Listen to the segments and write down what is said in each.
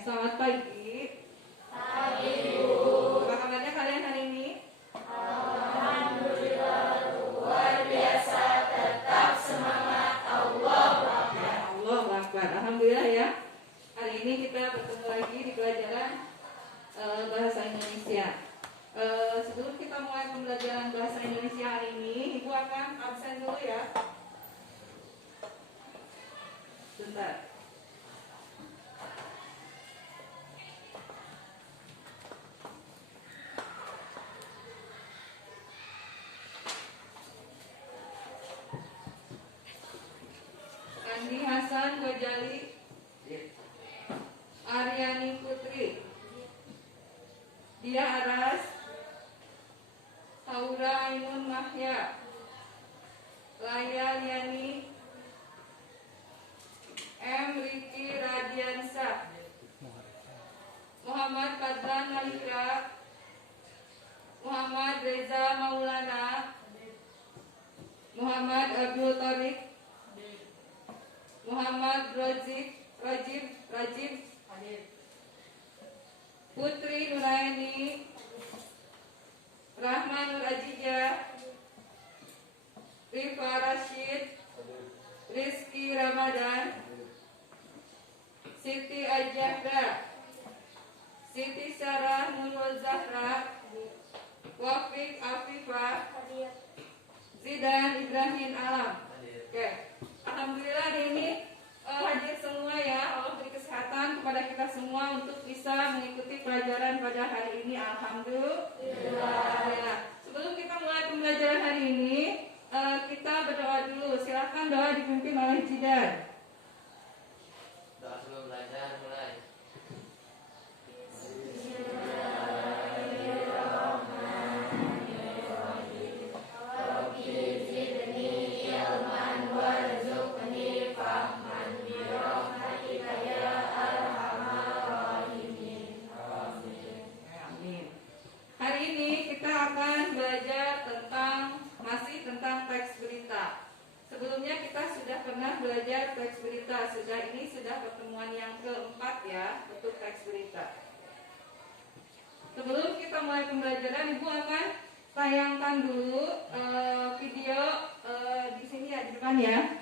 selamat pagi. Pagi, Bu. Apa kabarnya kalian hari ini? Alhamdulillah, luar biasa, tetap semangat. Allahu Akbar. Allah Akbar. Alhamdulillah ya. Hari ini kita bertemu lagi di pelajaran bahasa Indonesia. Sebelum kita mulai pembelajaran bahasa Indonesia hari ini, Ibu akan absen dulu ya. Bentar. Andi Hasan Gojali, Aryani Putri, Dia Aras, Saura Ainun Mahya, Laya Liani, M. Riki Radiansa, Muhammad Fadlan Malika, Muhammad Reza Maulana, Muhammad Abdul Tariq, Muhammad Rajib, Putri Nuraini, Rahman Nur Ajija, Rifa Rashid, Rizky Ramadan, Siti Ajahra, Siti Sarah Nurul Zahra, Wafik Afifah, Zidan Ibrahim Alam. Oke, alhamdulillah hari ini hadir semua ya. Allah beri kesehatan kepada kita semua untuk bisa mengikuti pelajaran pada hari ini. Alhamdulillah. Sebelum kita mulai pembelajaran hari ini, kita berdoa dulu. Silakan doa dipimpin oleh Jidan. Doa sebelum belajar mulai. Sebelumnya kita sudah pernah belajar teks berita. Ini sudah pertemuan yang keempat ya untuk teks berita. Sebelum kita mulai pembelajaran, Ibu akan tayangkan dulu video di sini ya, di depan ya.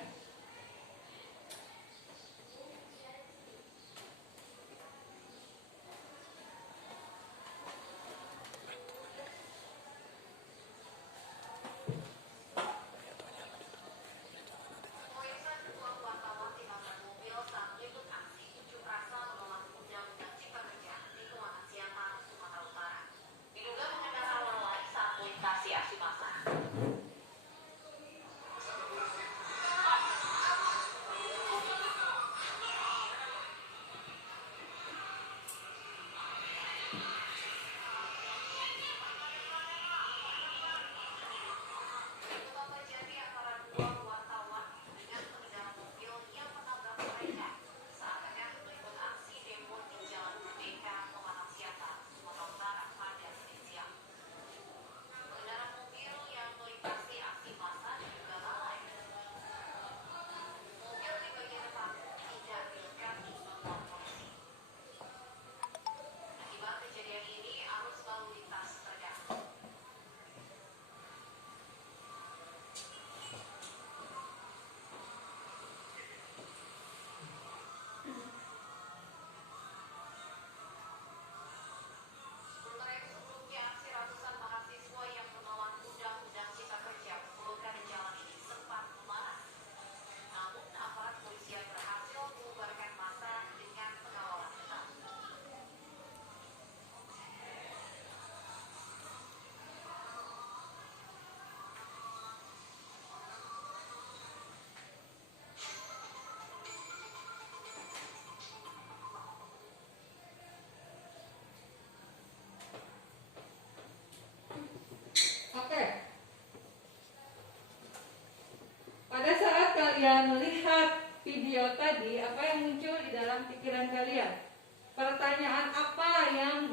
Pada saat kalian melihat video tadi, apa yang muncul di dalam pikiran kalian? Pertanyaan apa yang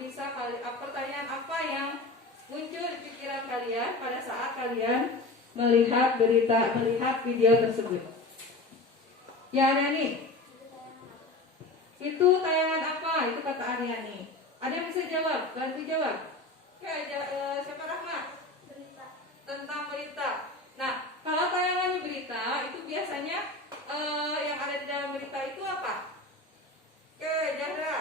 muncul di pikiran kalian pada saat kalian melihat video tersebut? Ya, Rani. Itu tayangan apa? Itu kata Aryani. Ada yang bisa jawab? Bantu jawab. Oke, siapa Rahma? Tentang berita. Nah, kalau tayangan berita itu biasanya yang ada di dalam berita itu apa? Oke, Zahra.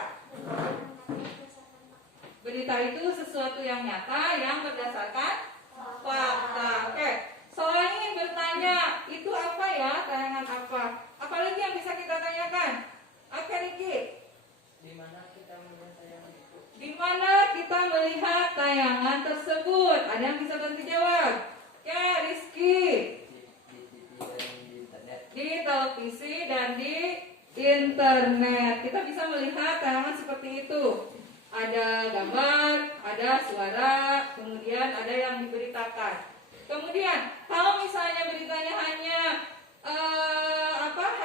Berita itu sesuatu yang nyata yang berdasarkan fakta. Oke, saya ingin bertanya, itu apa ya? Tayangan apa? Apalagi yang bisa kita tanyakan? Oke, Riki. Di mana kita melihat tayangan itu? Di mana kita melihat tayangan tersebut? Ada yang bisa bantu jawab? Oke, Rizky. Di TV dan di internet. Di televisi dan di internet. Kita bisa melihat tayangan seperti itu. Ada gambar, ada suara, kemudian ada yang diberitakan. Kemudian, kalau misalnya beritanya hanya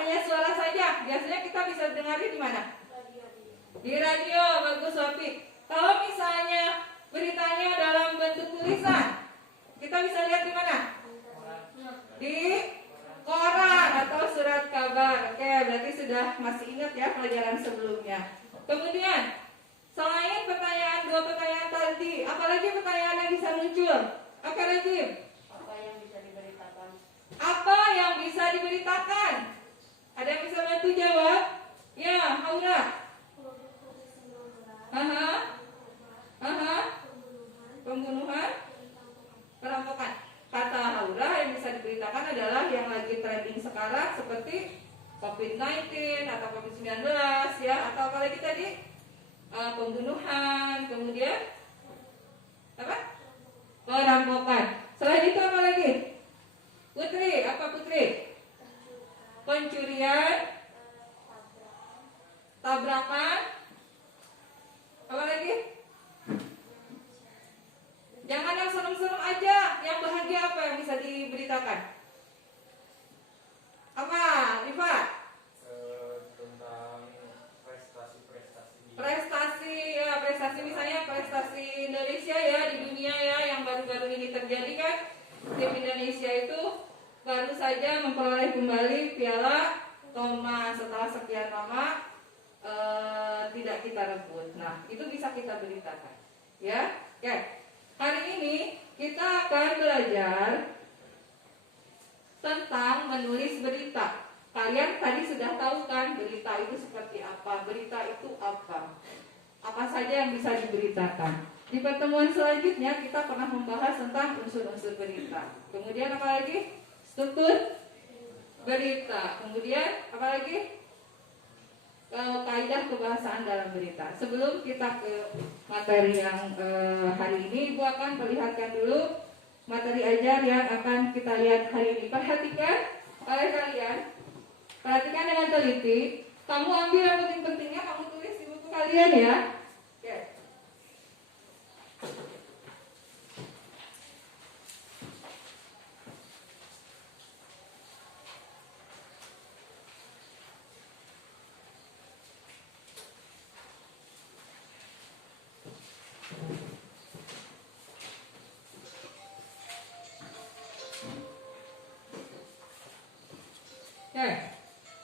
hanya suara saja, biasanya kita bisa dengarnya di mana? Di radio. Bagus, Sofi. Kalau misalnya beritanya dalam bentuk tulisan, kita bisa lihat di mana? Di koran atau surat kabar. Oke, berarti sudah masih ingat ya pelajaran sebelumnya. Kemudian, selain dua pertanyaan tadi, apalagi pertanyaan yang bisa muncul? Oke, Rajim. Apa yang bisa diberitakan? Apa yang bisa diberitakan? Ada yang bisa bantu jawab? Ya, Haura. Pembunuhan, perampokan. Kata Haura yang bisa diberitakan adalah yang lagi trending sekarang seperti COVID-19 atau COVID-19 ya, atau apalagi tadi pembunuhan, kemudian apa? Perampokan. Selain itu apa lagi? Putri, apa Putri? Pencurian, tabrakan, apa lagi? Jangan yang serem-serem aja, yang bahagia apa yang bisa diberitakan? Apa, Rifa? Tentang prestasi-prestasi. Prestasi, ya prestasi misalnya prestasi Indonesia ya di dunia ya yang baru-baru ini terjadi kan. Tim Indonesia itu baru saja memperoleh kembali Piala Thomas setelah sekian lama tidak kita rebut. Nah, itu bisa kita beritakan. Ya, oke. Hari ini kita akan belajar tentang menulis berita. Kalian tadi sudah tahu kan berita itu seperti apa? Berita itu apa? Apa saja yang bisa diberitakan? Di pertemuan selanjutnya kita pernah membahas tentang unsur-unsur berita. Kemudian apa lagi? Struktur berita. Kemudian apa lagi? Kaidah kebahasaan dalam berita. Sebelum kita ke materi yang hari ini, Ibu akan perlihatkan dulu materi ajar yang akan kita lihat hari ini. Perhatikan oleh kalian, perhatikan dengan teliti. Kamu ambil yang penting-pentingnya, kamu tulis di buku kalian ya. Oke.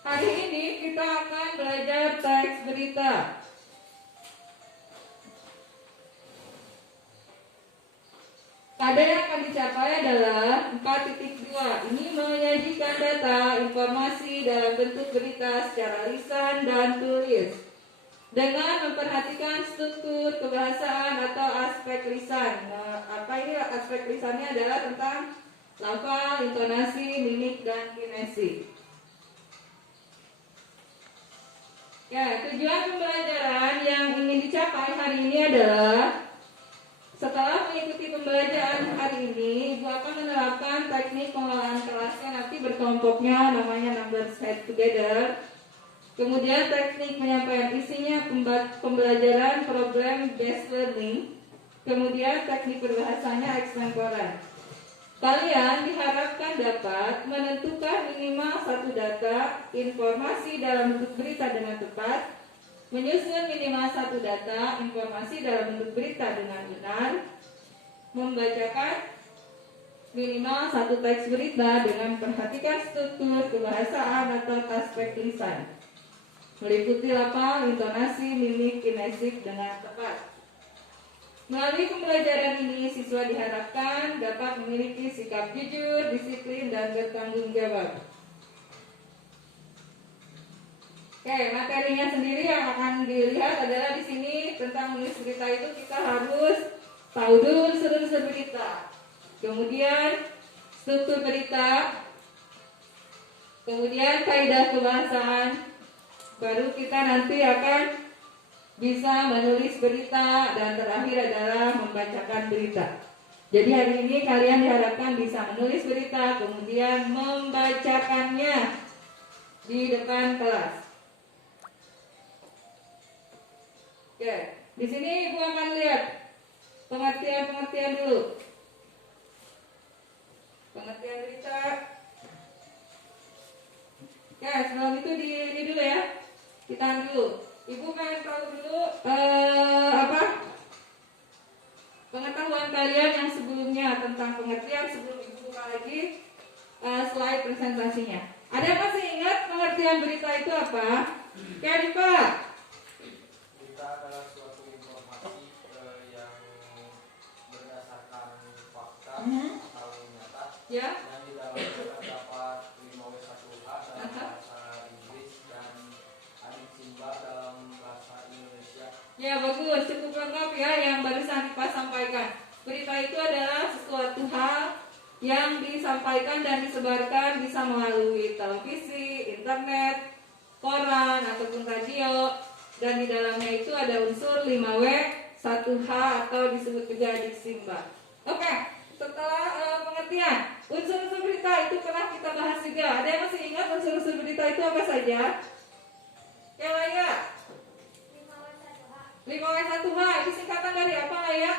Hari ini kita akan belajar teks berita. Kadar yang akan dicapai adalah 4.2. Ini menyajikan data, informasi dalam bentuk berita secara lisan dan tulis dengan memperhatikan struktur kebahasaan atau aspek lisan. Nah, apa ini aspek lisannya adalah tentang lafal, intonasi, mimik, dan kinesi. Ya, tujuan pembelajaran yang ingin dicapai hari ini adalah setelah mengikuti pembelajaran hari ini, Ibu akan menerapkan teknik pengelolaan kelasnya, nanti berkelompoknya namanya numbers head together. Kemudian teknik penyampaian isinya pembelajaran problem based learning. Kemudian teknik berbahasanya extemporer. Kalian diharapkan dapat menentukan minimal satu data informasi dalam bentuk berita dengan tepat, menyusun minimal satu data informasi dalam bentuk berita dengan benar, membacakan minimal satu teks berita dengan memperhatikan struktur kebahasaan atau aspek lisan. Meliputi lafal, intonasi, mimik, kinesik dengan tepat. Melalui pembelajaran ini, siswa diharapkan dapat memiliki sikap jujur, disiplin, dan bertanggung jawab. Oke, materinya sendiri yang akan dilihat adalah di sini tentang menulis berita itu kita harus tahu dulu unsur-unsur berita. Kemudian struktur berita, kemudian kaidah kebahasaan, baru kita nanti akan bisa menulis berita, dan terakhir adalah membacakan berita. Jadi hari ini kalian diharapkan bisa menulis berita, kemudian membacakannya di depan kelas. Oke, di sini Ibu akan lihat pengertian-pengertian dulu. Pengertian berita. Oke, sebelum itu di dulu ya. Kita dulu. Ibu pengen tahu dulu pengetahuan kalian yang sebelumnya tentang pengertian sebelum Ibu buka lagi slide presentasinya. Ada yang masih ingat pengertian berita itu apa? Oke, Pak. Berita adalah suatu informasi yang berdasarkan fakta atau nyata Ya. yang di dalamnya terdapat 5W1H dalam bahasa Inggris dan Adik Simba dalam bahasa Indonesia. Ya, bagus, cukup lengkap ya yang barusan Pak sampaikan. Berita itu adalah sesuatu hal yang disampaikan dan disebarkan bisa melalui televisi, internet, koran, ataupun radio. Dan di dalamnya itu ada unsur 5W, 1H atau disebut juga Adik Simba. Oke, setelah pengertian, unsur-unsur berita itu pernah kita bahas juga. Ada yang masih ingat unsur-unsur berita itu apa saja? Ya, Laya. 5W1H itu singkatan dari apa, Laya?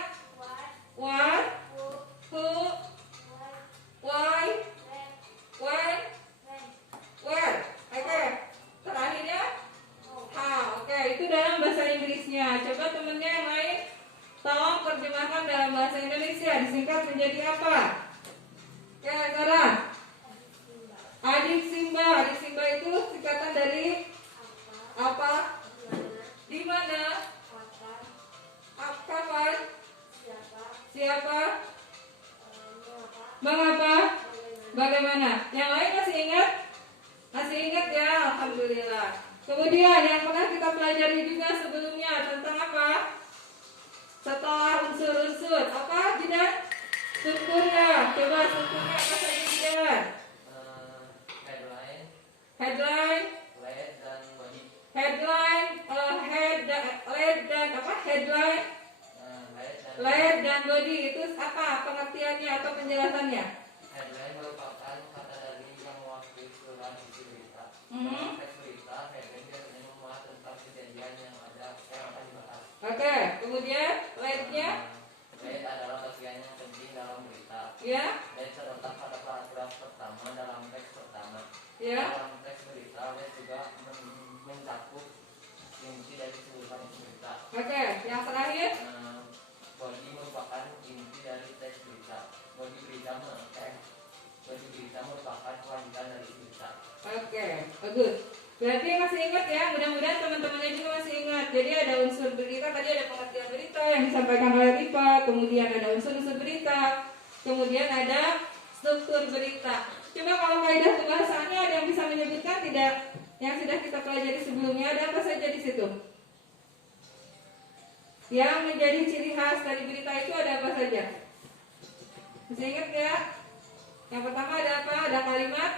What, who, why, when, where. Oke, terakhirnya how. Oke, itu dalam bahasa Inggrisnya. Coba temennya yang lain tolong terjemahkan dalam bahasa Indonesia. Disingkat menjadi apa? Oke, Sarah. Adik Simba. Adik Simba itu singkatan dari apa? Di mana? Kapan? Siapa? Mengapa? Bagaimana? Yang lain masih ingat? Masih ingat ya? Alhamdulillah. Kemudian yang pernah kita pelajari juga sebelumnya tentang apa? Setelah unsur-unsur apa, Jidan? Strukturnya. Coba strukturnya apa saja, Jidan? Headline, Headline, lead, dan body. headline, lead dan apa? Headline, lead dan body itu apa pengertiannya atau penjelasannya? Headline merupakan kata dari yang mewakili keseluruhan isi berita. Dalam teks berita, headline biasanya memuat tentang kejadian yang akan dibahas. Oke, kemudian leadnya? Lead adalah bagian yang penting dalam berita. Ya, Lead terletak pada paragraf pertama dalam teks pertama. ya. Dalam teks berita, lead juga mencakup inti dari keseluruhan isi berita. Oke, yang terakhir? Body merupakan inti dari teks berita. Body berita merupakan kelanjutan dari berita. Oke, bagus. Berarti masih ingat ya, mudah-mudahan teman-temannya juga masih ingat. Jadi ada unsur berita, tadi ada pengertian berita yang disampaikan oleh Rifa, kemudian ada unsur-unsur berita, kemudian ada struktur berita. Coba kalau kaidah kebahasaannya ada yang bisa menyebutkan tidak? Yang sudah kita pelajari sebelumnya, ada apa saja di situ? Yang menjadi ciri khas dari berita itu ada apa saja? Masih ingat ya? Yang pertama ada apa? Ada kalimat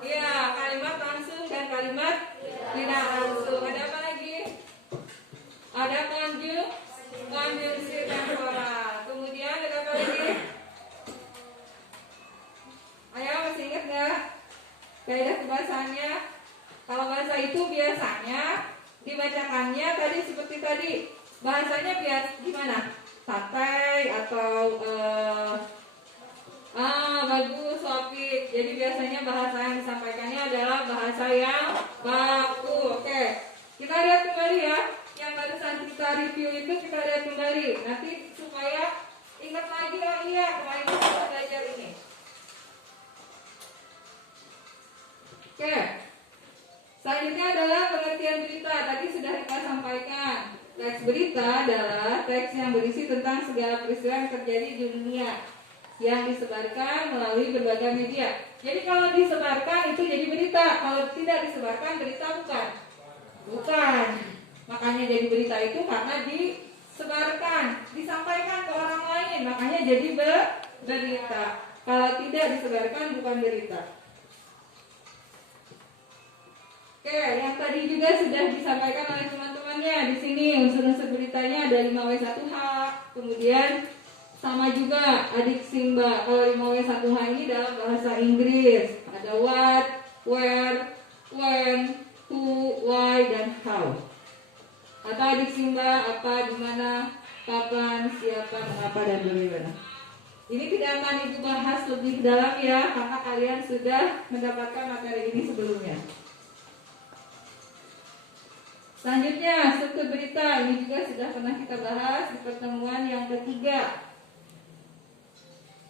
iya, kalimat langsung dan kalimat tidak langsung. Ada apa lagi? Ada konjungsi temporal. Kemudian ada apa lagi? Ayo, masih ingat nggak? Kaidah kebahasaannya. Kalau bahasa itu biasanya dibacakannya tadi seperti tadi. Bahasanya biasa gimana? Santai atau bagus, Sofik. Jadi biasanya bahasa yang disampaikannya adalah bahasa yang baku. Oke, kita lihat kembali ya. Yang barusan kita review itu kita lihat kembali. Nanti supaya ingat lagi, oh iya kemarin kita belajar ini. Oke. Selanjutnya adalah pengertian berita. Tadi sudah kita sampaikan. Teks berita adalah teks yang berisi tentang segala peristiwa yang terjadi di dunia yang disebarkan melalui berbagai media. Jadi kalau disebarkan itu jadi berita. Kalau tidak disebarkan berita bukan. Bukan. Makanya jadi berita itu karena disebarkan, disampaikan ke orang lain. Makanya jadi berita. Kalau tidak disebarkan bukan berita. Oke, yang tadi juga sudah disampaikan oleh teman-temannya. Di sini unsur-unsur beritanya ada 5W1H. Kemudian sama juga adik Simba. Kalau 5W1H ini dalam bahasa Inggris. Ada what, where, when, who, why, dan how. Atau adik Simba apa, di mana, kapan, siapa, mengapa, dan bagaimana. Ini tidak akan ibu bahas lebih dalam ya, karena kalian sudah mendapatkan materi ini sebelumnya. Selanjutnya, struktur berita. Ini juga sudah pernah kita bahas di pertemuan yang ketiga.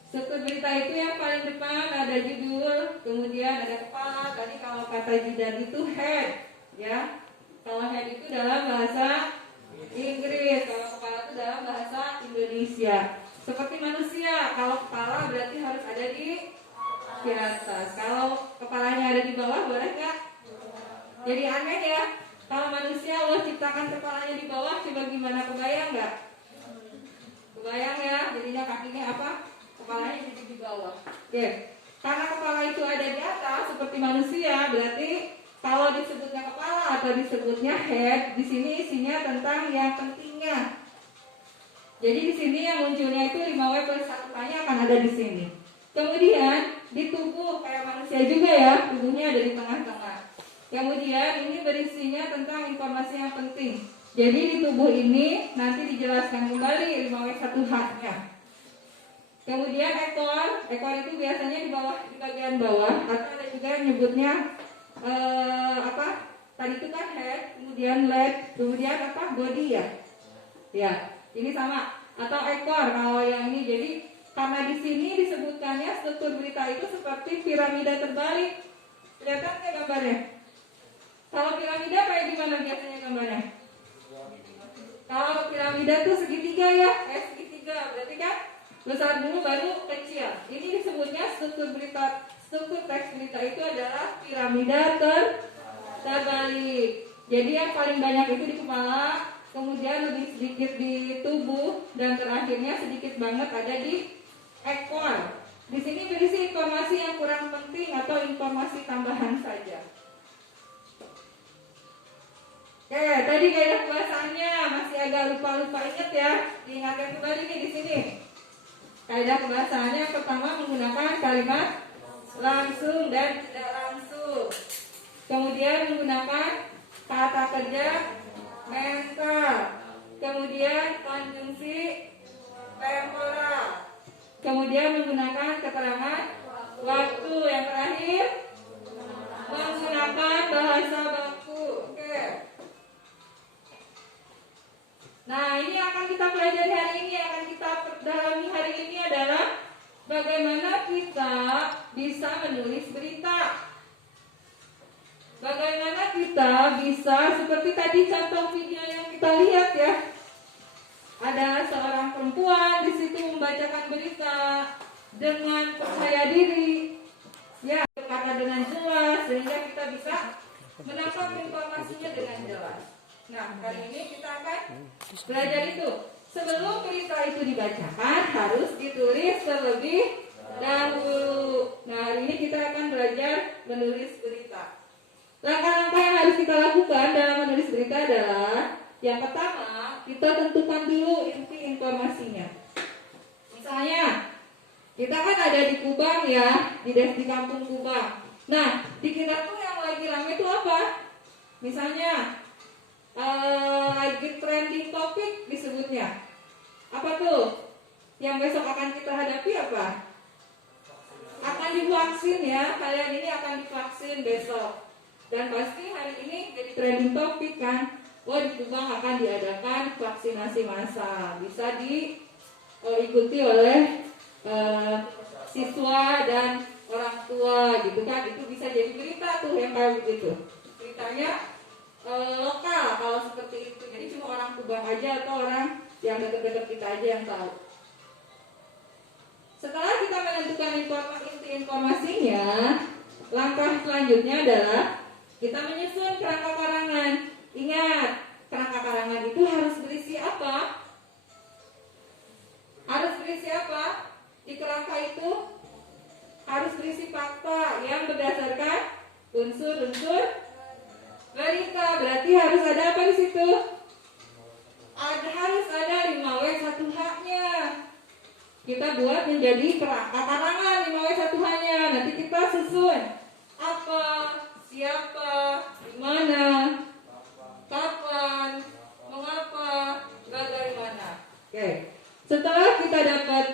Struktur berita itu yang paling depan ada judul, kemudian ada kepala. Tadi kalau kata Jidan itu head, ya. Kalau head itu dalam bahasa Inggris, kalau kepala itu dalam bahasa Indonesia. Seperti manusia, kalau kepala berarti harus ada di atas. Kalau kepalanya ada di bawah, boleh nggak? Jadi aneh ya. Kalau manusia Allah ciptakan kepalanya di bawah, coba gimana, kebayang nggak? Kebayang ya, jadinya kakinya apa? Kepalanya jadi di bawah. Oke. Karena kepala itu ada di atas seperti manusia, berarti kalau disebutnya kepala atau disebutnya head, di sini isinya tentang yang pentingnya. Jadi di sini yang munculnya itu 5W+1K-nya akan ada di sini. Kemudian di tubuh kayak manusia juga ya, tubuhnya ada di tengah-tengah. Kemudian ini berisinya tentang informasi yang penting. Jadi di tubuh ini nanti dijelaskan kembali 5W1H-nya. Kemudian ekor itu biasanya di bawah, di bagian bawah, atau ada juga yang nyebutnya tadi itu kan head, kemudian leg, kemudian apa, body ya. Ya, ini sama. Atau ekor kalau yang ini. Jadi karena di sini disebutkannya struktur berita itu seperti piramida terbalik. Kelihatan nggak gambarnya? Kalau piramida kayak gimana biasanya gambarnya? Kalau piramida itu segitiga ya, segitiga. Berarti kan besar dulu baru kecil. Ini disebutnya struktur berita. Struktur teks berita itu adalah piramida terbalik. Jadi yang paling banyak itu di kepala, kemudian lebih sedikit di tubuh, dan terakhirnya sedikit banget ada di ekor. Di sini berisi informasi yang kurang penting atau informasi tambahan saja. Oke, tadi kaidah kebahasaannya masih agak lupa-lupa, ingat ya. Diingatkan kembali nih di sini. Kaidah kebahasaannya yang pertama menggunakan kalimat langsung dan tidak langsung. Kemudian menggunakan kata kerja mental. Kemudian konjungsi temporal. Kemudian menggunakan keterangan waktu. Yang terakhir menggunakan bahasa baku. Oke. Nah, ini akan kita pelajari hari ini, akan kita dalami hari ini adalah bagaimana kita bisa menulis berita. Bagaimana kita bisa, seperti tadi contoh video yang kita lihat ya. Ada seorang perempuan di situ membacakan berita dengan percaya diri. Ya, karena dengan jelas sehingga kita bisa menangkap informasinya dengan jelas. Nah, kali ini kita akan belajar itu. Sebelum berita itu dibacakan harus ditulis terlebih dahulu. Nah, hari ini kita akan belajar menulis berita. Langkah-langkah yang harus kita lakukan dalam menulis berita adalah yang pertama, kita tentukan dulu inti informasinya. Misalnya, kita kan ada di Kubang ya, di kampung Kubang. Nah, di kita tuh yang lagi ramai itu apa? Misalnya, lagi trending topik disebutnya. Apa tuh? Yang besok akan kita hadapi apa? Akan divaksin ya, kalian ini akan divaksin besok. Dan pasti hari ini jadi trending topik kan. Di Kubang akan diadakan vaksinasi massal. Bisa diikuti oleh siswa dan orang tua gitu kan, itu bisa jadi berita tuh yang kayak begitu. Beritanya lokal kalau seperti itu, jadi cuma orang Tuban aja atau orang yang dekat-dekat kita aja yang tahu. Setelah kita menentukan inti informasinya, langkah selanjutnya adalah kita menyusun kerangka karangan. Ingat, kerangka karangan itu harus berisi apa? Harus berisi apa? Di kerangka itu harus berisi fakta yang berdasarkan unsur-unsur berita. Berarti harus ada apa di situ? Harus ada 5W1H-nya. Kita buat menjadi kerangka karangan 5W1H-nya. Nanti kita susun apa, siapa, di mana, kapan, mengapa, bagaimana. Oke. Setelah kita dapat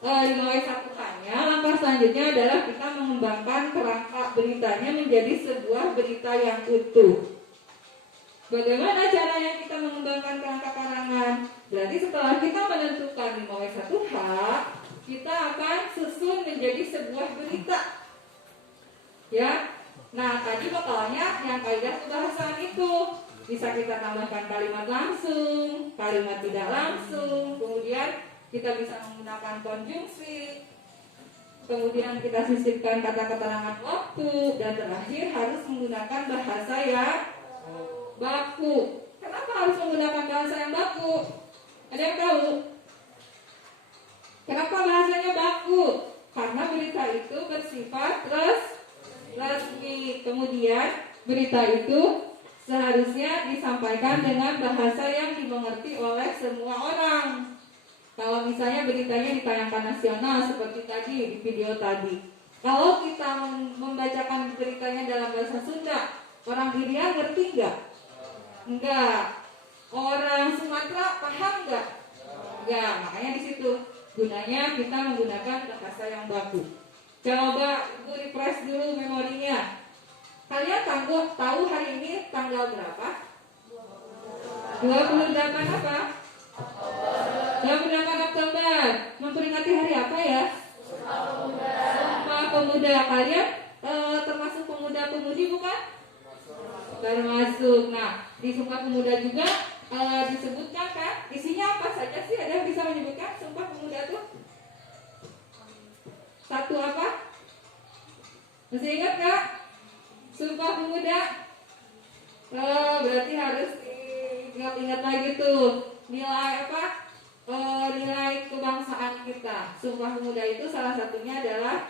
5W1H-nya, langkah selanjutnya adalah kita mengembangkan kerangka beritanya menjadi sebuah berita yang utuh. Bagaimana caranya kita mengembangkan kerangka karangan? Berarti setelah kita menentukan 5W1H, kita akan susun menjadi sebuah berita. Ya. Nah, tadi pokoknya yang kaidah kebahasaan itu bisa kita tambahkan kalimat langsung, kalimat tidak langsung, kemudian kita bisa menggunakan konjungsi, kemudian kita sisipkan kata keterangan waktu, dan terakhir harus menggunakan bahasa yang baku. Kenapa harus menggunakan bahasa yang baku? Ada yang tahu? Kenapa bahasanya baku? Karena berita itu bersifat resmi. Kemudian berita itu seharusnya disampaikan dengan bahasa yang dimengerti oleh semua orang. Kalau misalnya beritanya ditayangkan nasional seperti tadi di video tadi, kalau kita membacakan beritanya dalam bahasa Sunda, orang Irian ngerti nggak? Enggak. Orang Sumatera paham nggak? Enggak. Makanya di situ gunanya kita menggunakan bahasa yang baku. Coba Ibu refresh dulu memorinya. Kalian tahu hari ini tanggal berapa? 28 apa? 28 Oktober. Memperingati hari apa ya? Sumpah Pemuda. Kalian termasuk pemuda-pemudi bukan? Termasuk. Nah, di Sumpah Pemuda juga disebutkan kan? Isinya apa saja sih? Ada yang bisa menyebutkan Sumpah Pemuda itu? Satu apa? Masih ingat Kak? Sumpah Pemuda. Berarti harus ingat-ingat lagi tuh. Nilai apa? Nilai kebangsaan kita. Sumpah Pemuda itu salah satunya adalah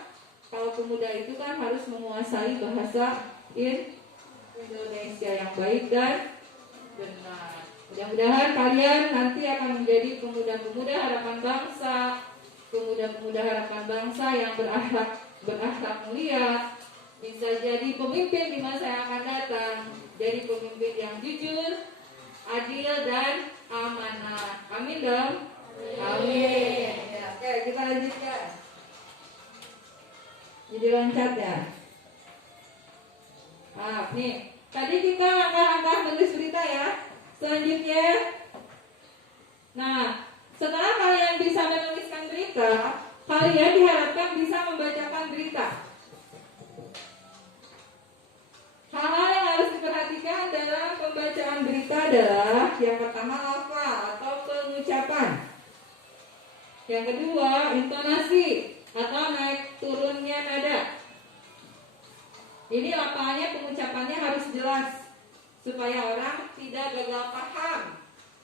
kalau pemuda itu kan harus menguasai bahasa Indonesia yang baik dan benar. Mudah-mudahan kalian nanti akan menjadi pemuda-pemuda harapan bangsa, pemuda-pemuda harapan bangsa yang berakhlak mulia, bisa jadi pemimpin di masa yang akan datang, jadi pemimpin yang jujur, adil dan amanah. Amin dong. Amin. Ya, oke, kita lanjutkan. Jadi loncat ya. Nih, tadi kita langkah-langkah menulis berita ya. Selanjutnya, nah, setelah kalian bisa menuliskan berita, kalian diharapkan bisa membacakan berita. Hal-hal yang harus diperhatikan dalam pembacaan berita adalah yang pertama lafal atau pengucapan. Yang kedua, intonasi atau naik turunnya nada. Ini lafalnya, pengucapannya harus jelas supaya orang tidak gagal paham.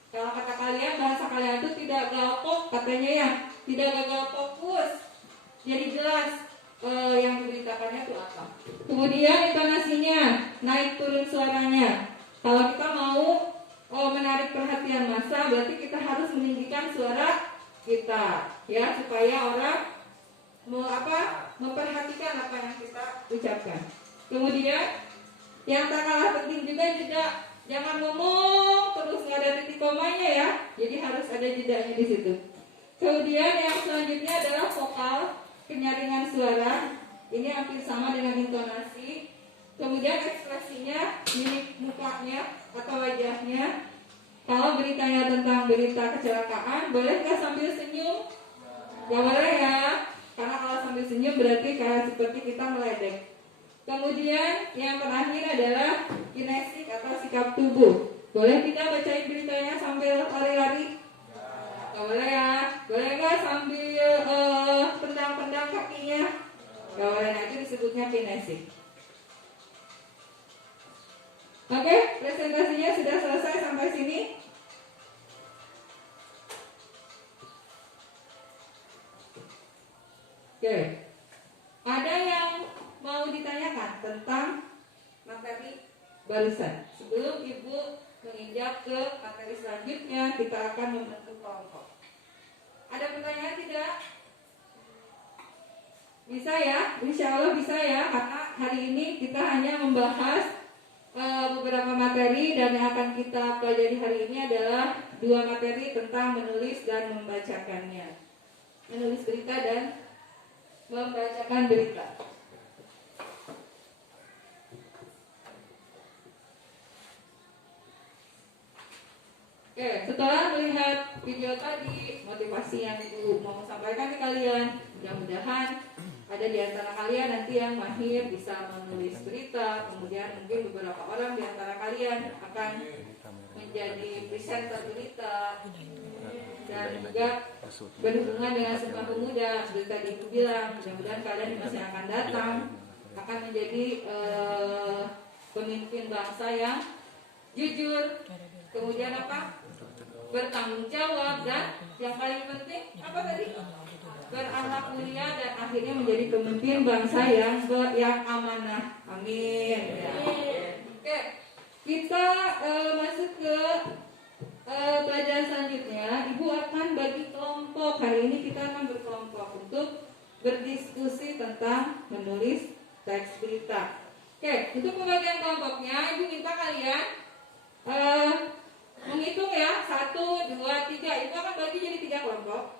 Kalau kata kalian, bahasa kalian itu tidak galpok, katanya ya, tidak gagal fokus. Jadi jelas yang diberitakannya itu apa. Kemudian intonasinya, naik turun suaranya. Kalau kita mau menarik perhatian massa, berarti kita harus meninggikan suara kita, ya, supaya orang memperhatikan apa yang kita ucapkan. Kemudian yang tak kalah penting juga jangan ngomong terus nggak ada titik komanya ya. Jadi harus ada jedanya di situ. Kemudian yang selanjutnya adalah vokal, penyaringan suara. Ini hampir sama dengan intonasi. Kemudian ekspresinya, mimik mukanya atau wajahnya. Kalau beritanya tentang berita kecelakaan, boleh nggak sambil senyum? Gak boleh ya. karena kalau sambil senyum berarti kayak seperti kita meledek. Kemudian yang terakhir adalah kinesik atau sikap tubuh. Boleh kita bacain beritanya sambil lari-lari? Gak boleh ya. Boleh nggak sambil pendang-pendang kakinya? Gak boleh, nah itu disebutnya kinesik. Oke, presentasinya sudah selesai sampai sini. Oke, ada yang mau ditanyakan tentang materi barusan? Sebelum Ibu menginjak ke materi selanjutnya, kita akan membentuk kelompok. Ada pertanyaan tidak? Bisa ya? Insya Allah bisa ya, karena hari ini kita hanya membahas beberapa materi, dan yang akan kita pelajari hari ini adalah 2 materi tentang menulis dan membacakannya. Menulis berita dan membacakan berita. Oke, setelah melihat video tadi, motivasi yang Ibu mau sampaikan ke kalian, mudah-mudahan ada di antara kalian nanti yang mahir bisa menulis berita, kemudian mungkin beberapa orang di antara kalian akan menjadi presenter berita, dan juga berhubungan dengan Sumpah Pemuda. Seperti tadi Ibu bilang, mudah-mudahan kalian di masa yang akan datang akan menjadi pemimpin bangsa yang jujur, kemudian apa? Bertanggung jawab, dan yang paling penting apa tadi? Berakhlak mulia, dan akhirnya menjadi pemimpin bangsa yang amanah. Amin. Ya. Oke, kita masuk ke pelajaran selanjutnya. Ibu akan bagi kelompok. Hari ini kita akan berkelompok untuk berdiskusi tentang menulis teks berita. Oke, untuk pembagian kelompoknya, Ibu minta kalian menghitung ya, 1, 2, 3. Ibu akan bagi jadi 3 kelompok.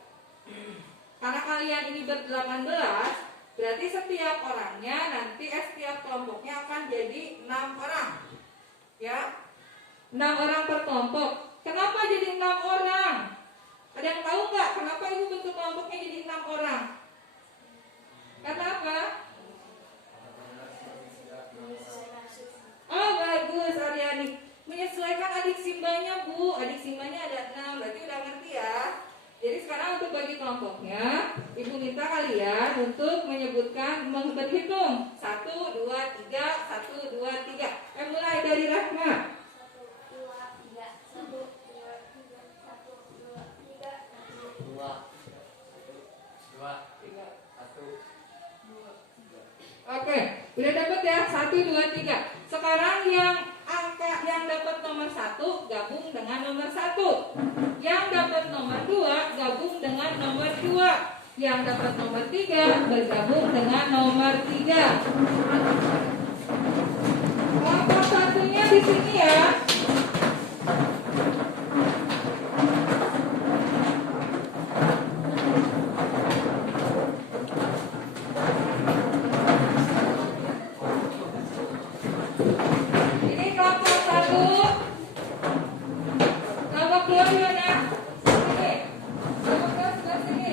Karena kalian ini ber-18, berarti setiap orangnya nanti setiap kelompoknya akan jadi 6 orang. Ya, 6 orang per kelompok. Kenapa jadi 6 orang? Ada yang tahu nggak kenapa Ibu bentuk kelompoknya jadi 6 orang? Karena apa? Oh, bagus Aryani. Menyesuaikan adik simbanya, Bu. Adik simbanya ada 6, berarti udah ngerti ya. Jadi sekarang untuk bagi kelompoknya, Ibu minta kalian untuk menyebutkan, berhitung 1, 2, 3, 1, 2, 3. Mulai dari Rahma. 1, 2, 3, 1, 2, 3, 1, 2, 3, 1, 2, 3. Oke, udah dapat ya 1, 2, 3. Sekarang yang angka yang dapat nomor 1 gabung dengan nomor 1. Yang dapat nomor 2 gabung dengan nomor 2. Yang dapat nomor 3 bergabung dengan nomor 3. Kelompok satunya di sini ya. Ini kelompok 1. Kelompok 2 di mana? Sini. Kelompok 2 sebelah sini.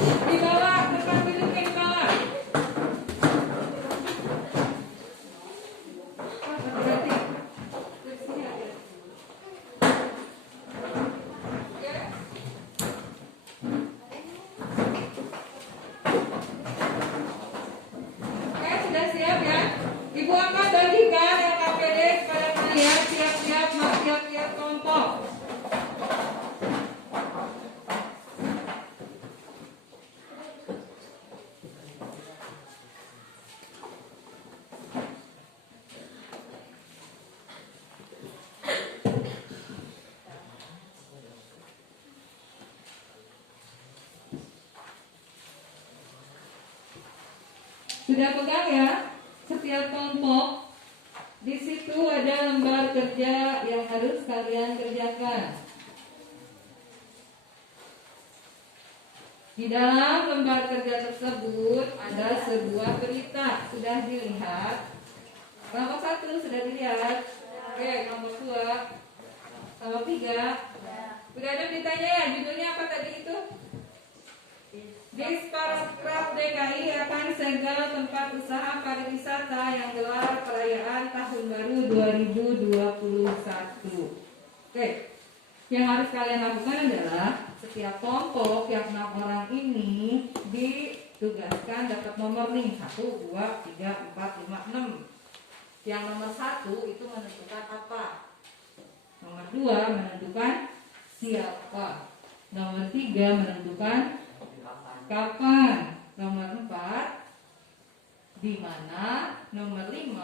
Di bawah, tempat duduknya di bawah. Hati-hati. Di sini aja. Oke. Oke, sudah siap ya? Ibu akan bagikan LKPD kepada kalian siap-siap kelompok. Sudah pegang ya? Setiap kelompok di situ ada lembar kerja yang harus kalian kerjakan. Di dalam lembar kerja tersebut ada sebuah berita. Sudah dilihat? Kelompok 1 sudah dilihat? Oke, kelompok 2, kelompok 3. Sudah ada beritanya ya? Judulnya apa tadi itu? Disparekraf DKI akan segala tempat usaha pariwisata yang gelar perayaan Tahun Baru 2021. Oke, yang harus kalian lakukan adalah setiap kelompok yang 6 orang ini ditugaskan dapat nomor nih 1, 2, 3, 4, 5, 6. Yang nomor 1 itu menentukan apa? Nomor 2 menentukan siapa. Nomor 3 menentukan kapan. Nomor 4 di mana. Nomor 5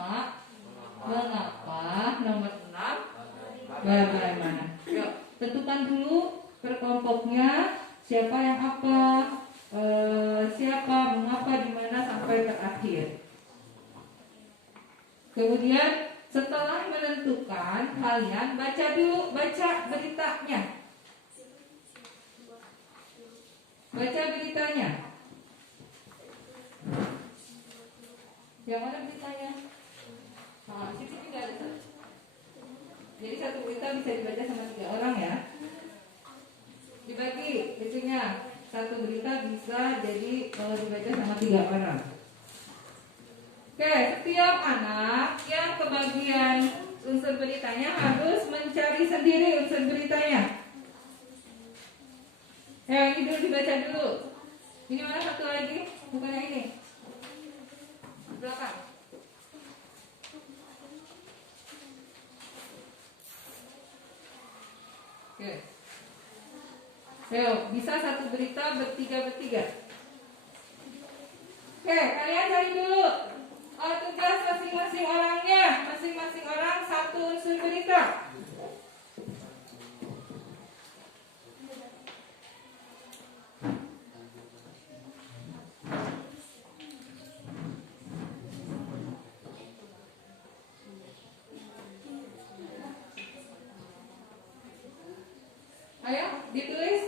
mengapa. Nomor 6 bagaimana. Yuk, tentukan dulu per kelompoknya siapa yang apa, siapa, mengapa, di mana sampai terakhir. Kemudian setelah menentukan, kalian baca dulu, baca beritanya. Baca beritanya. Yang mana beritanya? Nah, di sini juga ada satu. Jadi satu berita bisa dibaca sama 3 orang ya. Dibagi isinya. Satu berita bisa jadi kalau dibaca sama 3 orang. Oke, setiap anak yang kebagian unsur beritanya harus mencari sendiri unsur beritanya. Ya, ini dulu dibaca dulu. Ini mana satu lagi? Bukannya ini. Belakang. Oke. Ayo, bisa satu berita bertiga. Oke, kalian cari dulu tugas masing-masing orangnya. Masing-masing orang satu unsur berita. Ayo, ditulis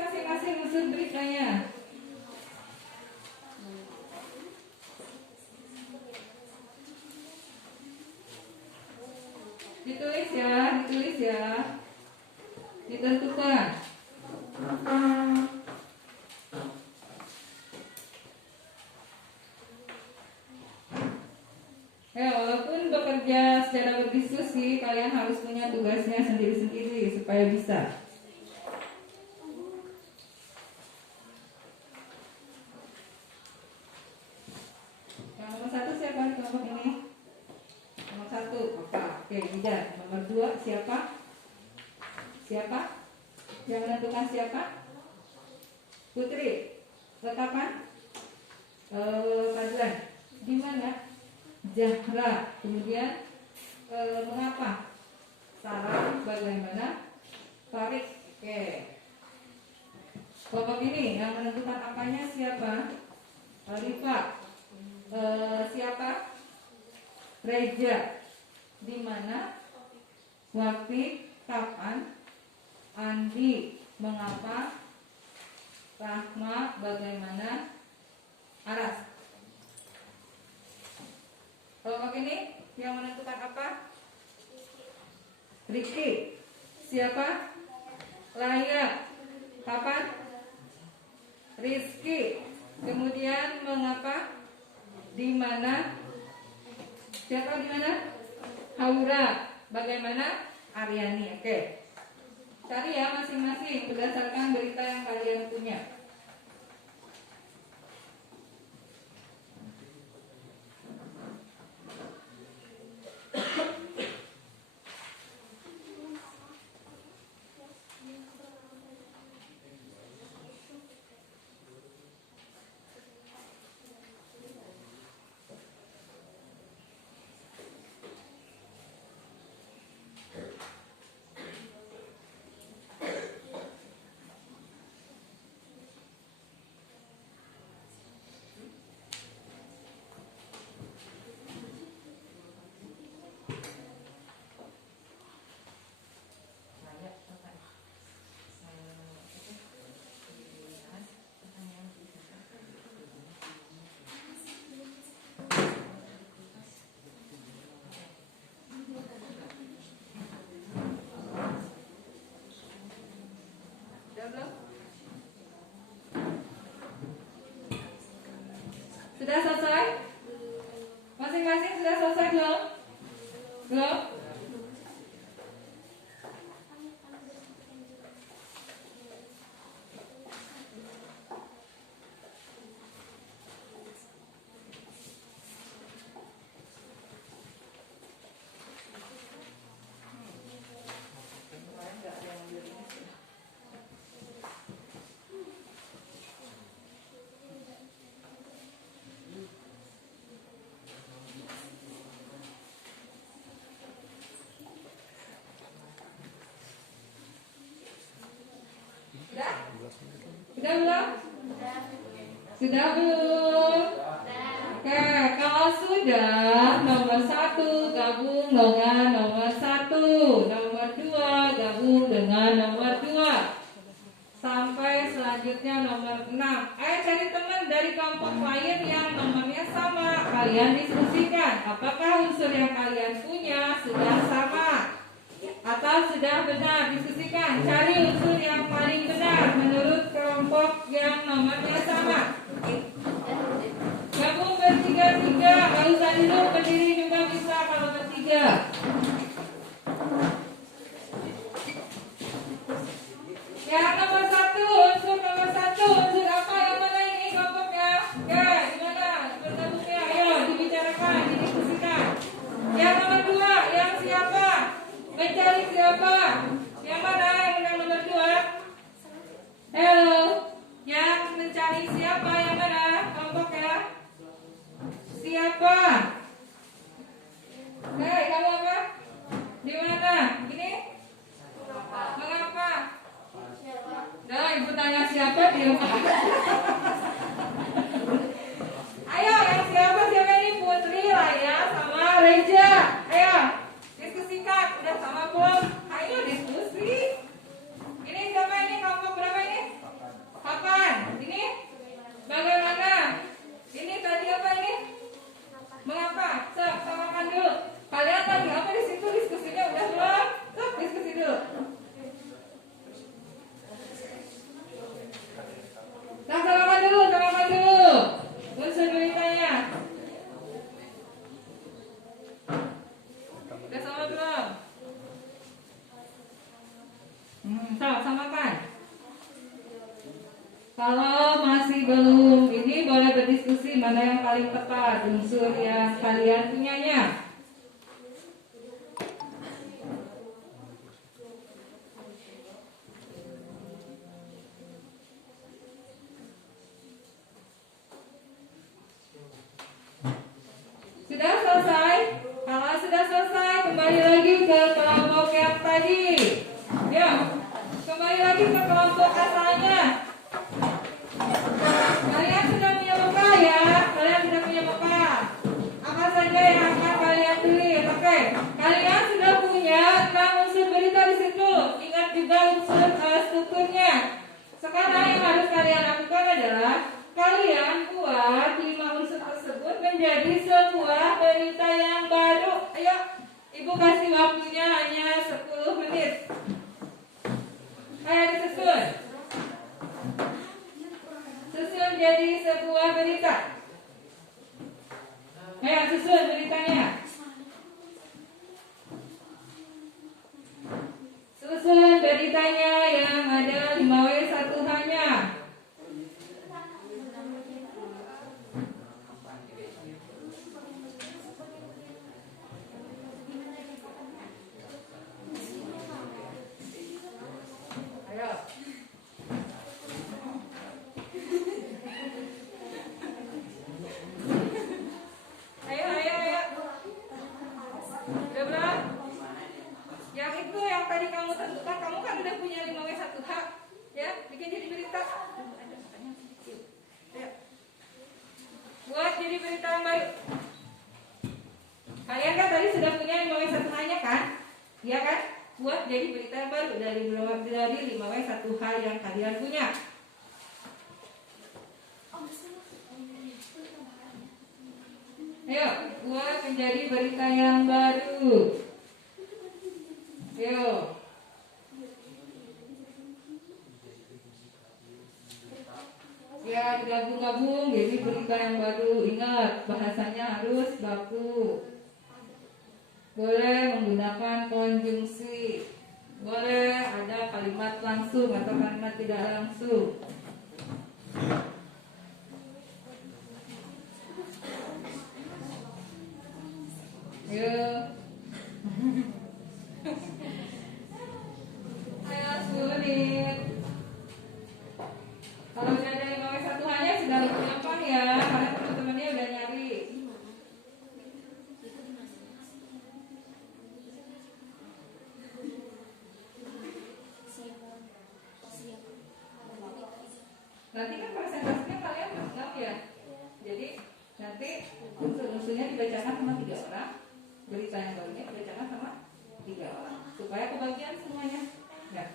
masing-masing unsur beritanya. Ditulis ya. Ditentukan. Walaupun bekerja secara berdiskusi, kalian harus punya tugasnya sendiri-sendiri supaya bisa. Yang nomor 1 siapa di kelompok ini? Nomor 1 apa? Oke, tidak. Nomor 2 siapa? Siapa? Yang menentukan siapa? Putri. Letakan. Fadlan. Di mana? Zahra. Kemudian mengapa? Sarah. Bagaimana? Farid. Oke. Kelompok ini yang menentukan apanya siapa? Rifa. Siapa? Reja. Di mana? Waktu. Kapan? Andi. Mengapa? Rahma. Bagaimana? Aras. Kelompok ini yang menentukan apa? Riki. Siapa? Layak. Kapan? Rizky. Kemudian mengapa? Di mana? Siapa di mana? Haura. Bagaimana? Aryani. Oke. Cari ya masing-masing berdasarkan berita yang kalian punya. Sudah selesai? Masing-masing sudah selesai belum? Belum? Sudah belum? Sudah belum? Oke, kalau sudah, nomor 1 gabung dengan nomor 1, nomor 2 gabung dengan nomor 2, sampai selanjutnya nomor 6. Ayo cari teman dari kelompok lain yang nomornya sama. Kalian diskusikan, apakah unsur yang kalian punya sudah sama atau sudah benar. Diskusikan, cari unsur yang paling benar menurut kelompok yang nomornya sama. Gabung bertiga-tiga, gak usah duduk, berdiri juga bisa kalau bertiga. Ya, nomor 1, unsur nomor 1, unsur apa? Yang mana ini kelompoknya? Ya, gimana? Bergabungnya, ayo dibicarakan, didiskusikan. Yang nomor 2, yang siapa? Mencari siapa? Yang mana yang menang nomor 2? Halo, yang mencari siapa? Yang mana kelompoknya? Siapa? Hei, kamu apa? Di mana? Gini? Mengapa? Dah, ibu tanya siapa di rumah. Ayo, yang siapa ini? Putri, Raya, sama Reja. Ayo, diskusikan. Udah sama belum? Ayo diskusi. Ini siapa ini? Kelompok berapa ini? Papan. Ini? Bagaimana? Ini tadi apa ini? Mengapa? Samakan dulu. Kalian lagi apa di situ? Diskusinya udah belum? Diskusi dulu. Samakan dulu. Unsur beritanya. Udah sama belum? Samakan. Kalau masih belum, ini boleh berdiskusi mana yang paling tepat unsur yang kalian punyanya. Sudah selesai? Kalau sudah selesai, kembali lagi ke kelompok yang tadi. Ya, kembali lagi ke kelompok asalnya. Kalian sudah punya peta ya? Kalian sudah punya peta. Apa saja yang akan kalian tulis? Oke, kalian sudah punya 6 unsur berita di situ. Ingat juga unsur strukturnya. Sekarang yang harus kalian lakukan adalah kalian buat 5 unsur tersebut menjadi sebuah berita yang baru. Ayo, ibu kasih waktunya hanya 10 menit. Ayo disusun. Susun jadi sebuah berita. Ayo susun beritanya. Susun beritanya yang ada 5W1H-nya. Buat jadi berita yang baru. Kalian kan tadi sudah punya 5W1H-nya kan? Iya kan? Buat jadi berita yang baru dari 5W1H yang kalian punya. Ayo, buat menjadi berita yang baru. Ayo. Ya, digabung-gabung jadi berita yang baru. Ingat, bahasanya harus baku. Boleh menggunakan konjungsi. Boleh ada kalimat langsung atau kalimat tidak langsung. Yuk. Ayo 10 menit. Kalau udah ada yang pakai satu hanya sudah lebih gampang ya, karena teman-temannya udah nyari. Nanti kan presentasinya kalian bersenam ya. Jadi nanti unsur-unsurnya dibacakan sama 3 orang. Berita yang barunya dibacakan sama 3 orang. Supaya kebagian semuanya. Ya.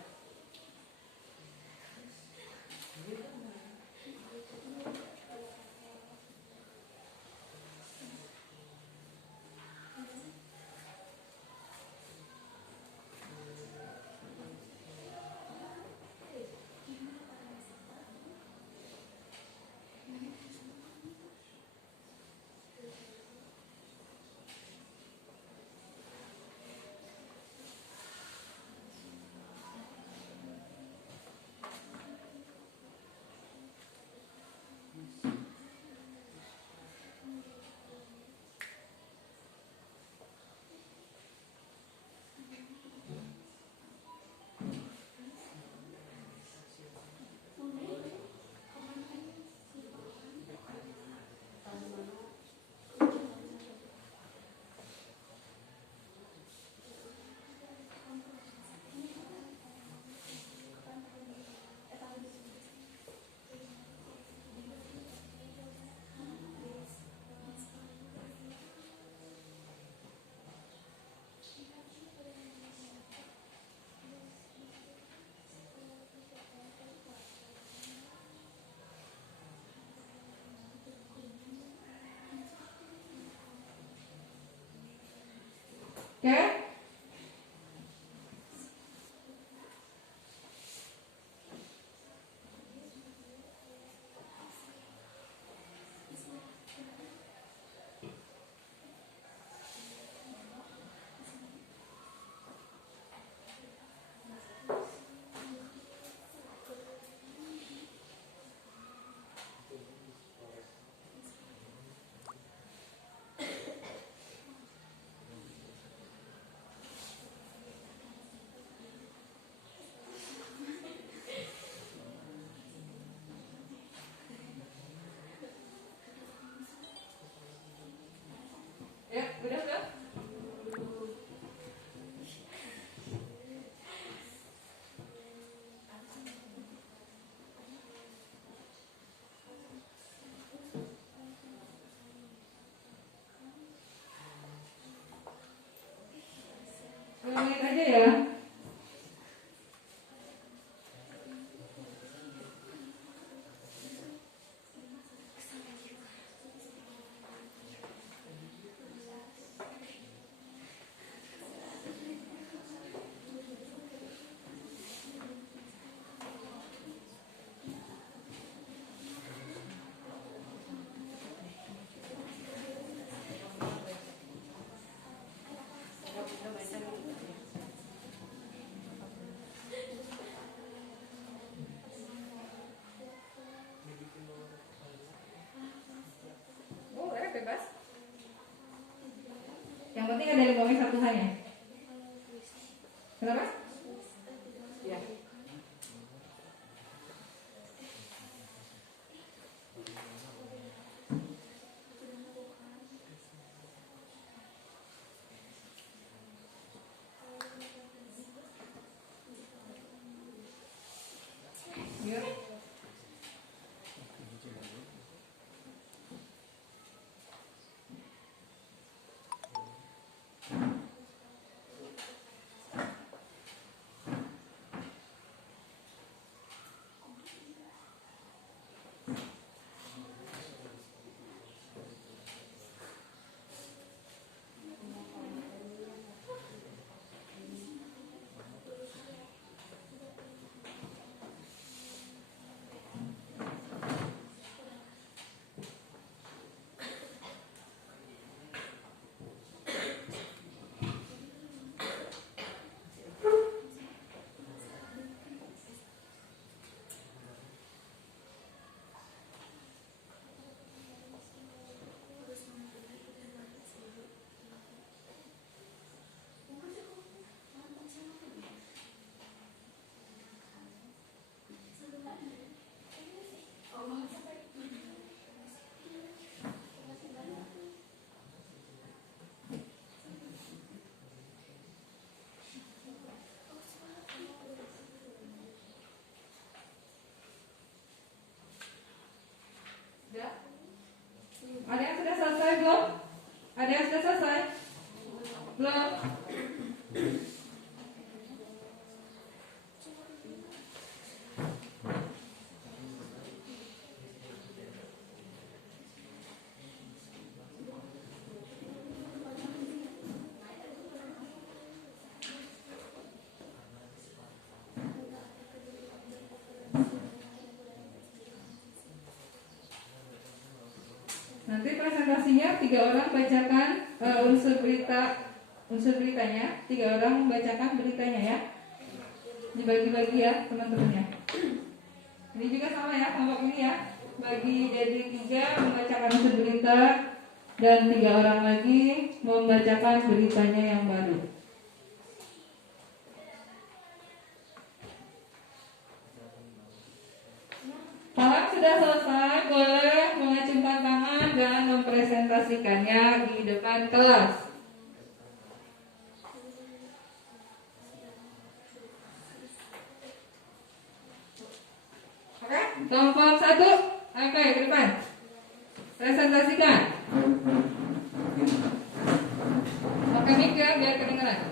Oke? Ya, udah. Ulangin aja ya. Boleh, bebas. Yang penting ada yang bawain satu hanya. Kenapa? Ya. Yuk. sudah selesai? Belum? Nanti presentasinya 3 orang bacakan unsur beritanya, 3 orang membacakan beritanya ya. Dibagi-bagi ya teman-temannya. Ini juga sama ya, kelompok ini ya. Bagi jadi 3 membacakan unsur berita dan 3 orang lagi membacakan beritanya yang baru. Kalau sudah selesai, boleh mengacungkan tangan dan mempresentasikannya di depan kelas. Oke, kelompok 1, oke, ke depan. Presentasikan. Pakai mic ya, biar kedengaran.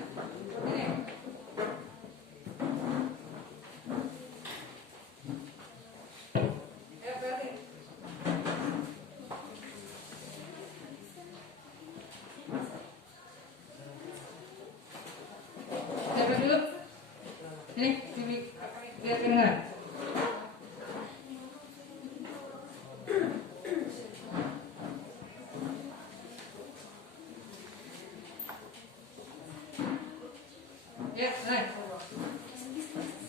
Ini. Siapa dulu? Ini, biar kedengaran. Ya, naik.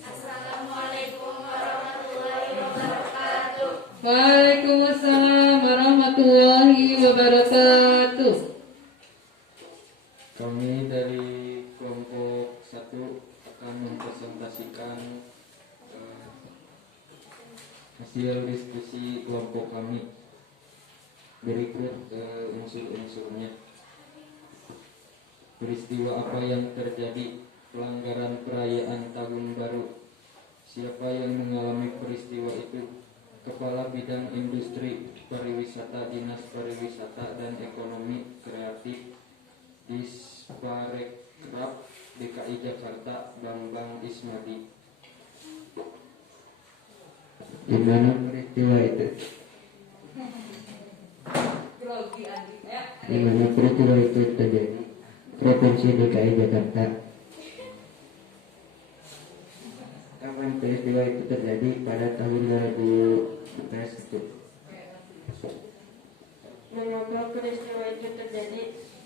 Assalamualaikum warahmatullahi wabarakatuh. Waalaikumsalam warahmatullahi wabarakatuh. Kami dari kelompok 1 akan mempresentasikan hasil diskusi kelompok kami. Berikut unsur-unsurnya. Peristiwa apa yang terjadi? Pelanggaran perayaan Tahun Baru. Siapa yang mengalami peristiwa itu? Kepala Bidang Industri Pariwisata Dinas Pariwisata dan Ekonomi Kreatif Disparekraf DKI Jakarta Bambang Ismadi. Di mana peristiwa itu? Di mana peristiwa itu terjadi? Provinsi DKI Jakarta. Kapan peristiwa itu terjadi? Pada tahun 2011. Mengapa peristiwa itu terjadi?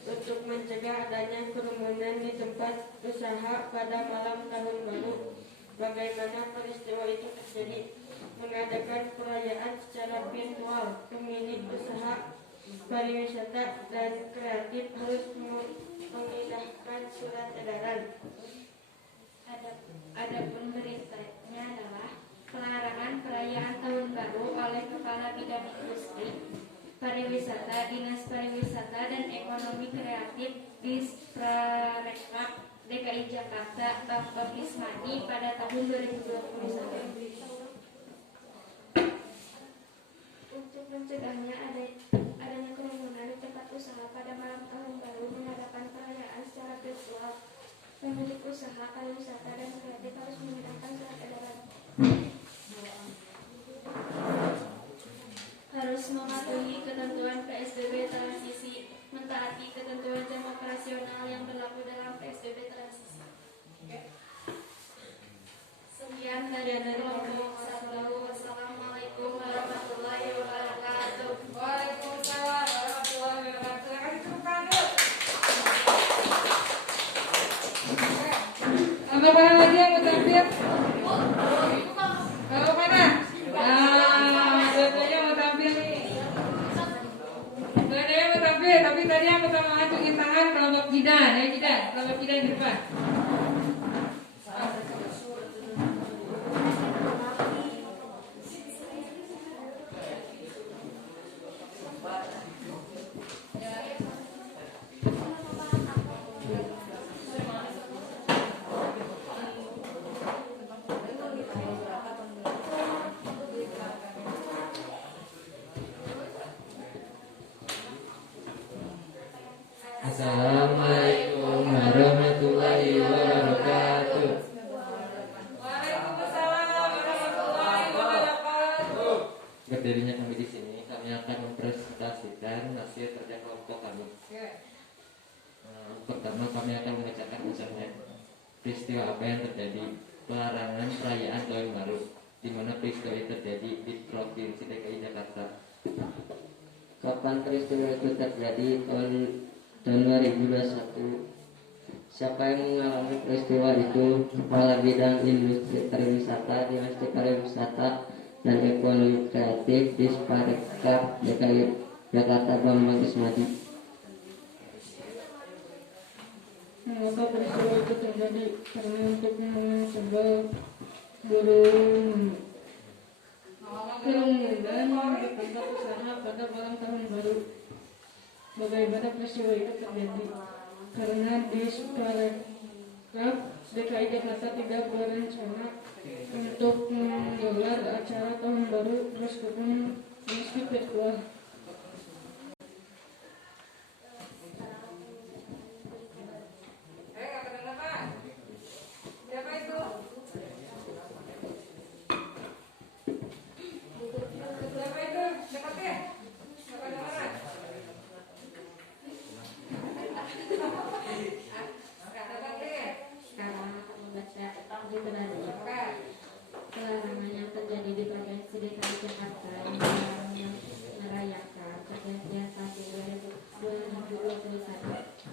Untuk mencegah adanya kerumunan di tempat usaha pada malam Tahun Baru. Bagaimana peristiwa itu terjadi? Mengadakan perayaan secara virtual. Pemilik usaha pariwisata dan kreatif harus mengindahkan surat edaran. Adapun beritanya adalah pelarangan perayaan Tahun Baru oleh Kepala Bidang Industri Pariwisata Dinas Pariwisata dan Ekonomi Kreatif Disparekraf DKI Jakarta Bambang Ismadi pada tahun 2021. Untuk mencegahnya adanya kerumunan di tempat usaha pada malam Tahun Baru, mengadakan perayaan secara virtual. Pemilik usaha pariwisata dan kreatif harus menggunakan surat edaran. Harus mematuhi ketentuan PSBB transisi, mentaati ketentuan jam operasional yang berlaku dalam PSBB transisi. Sekian dari kelompok 1. Wassalamualaikum warahmatullahi wabarakatuh. Waalaikumsalam warahmatullahi wabarakatuh. Yang kasih tepuk tangan dulu. Tambah mana lagi yang mau tampil? Kalau mana? Nah, dua-duanya mau tampil nih. Dua-duanya mau tampil, tapi tadi yang pertama acungin tangan kelompok Jidan, ya Jidan, kelompok Jidan di depan. Assalamualaikum warahmatullahi wabarakatuh. Waalaikumsalam warahmatullahi wabarakatuh. Berdirinya kami di sini, kami akan mempresentasikan hasil kerja kelompok kami. Pertama kami akan membacakan ucapan peristiwa apa yang terjadi. Pelarangan perayaan tahun baru, di mana peristiwa itu terjadi di Provinsi DKI Jakarta. Kapan peristiwa itu terjadi? Tahun 2021. Siapa yang mengalami peristiwa itu? Kepala Bidang Industri Pariwisata, Dinas Pariwisata dan Ekonomi Kreatif Disparekraf DKI Jakarta Bambang Ismadi. Mengapa peristiwa itu terjadi? Karena untuk mencegah kerumunan di tempat usaha pada malam tahun baru. Bagaimana peristiwa itu terjadi? Karena Disparekraf DKI Jakarta tidak berencana untuk menggelar acara tahun baru meskipun meski virtual. Nggak kedengeran. Siapa itu? Siapa itu? Dekatnya. Nggak kedengeran. Nggak dekatnya. Sekarang akan membaca literasi. Oke. Pelarangan yang terjadi di Provinsi DKI Jakarta yang merayakan pergantian tahun 2021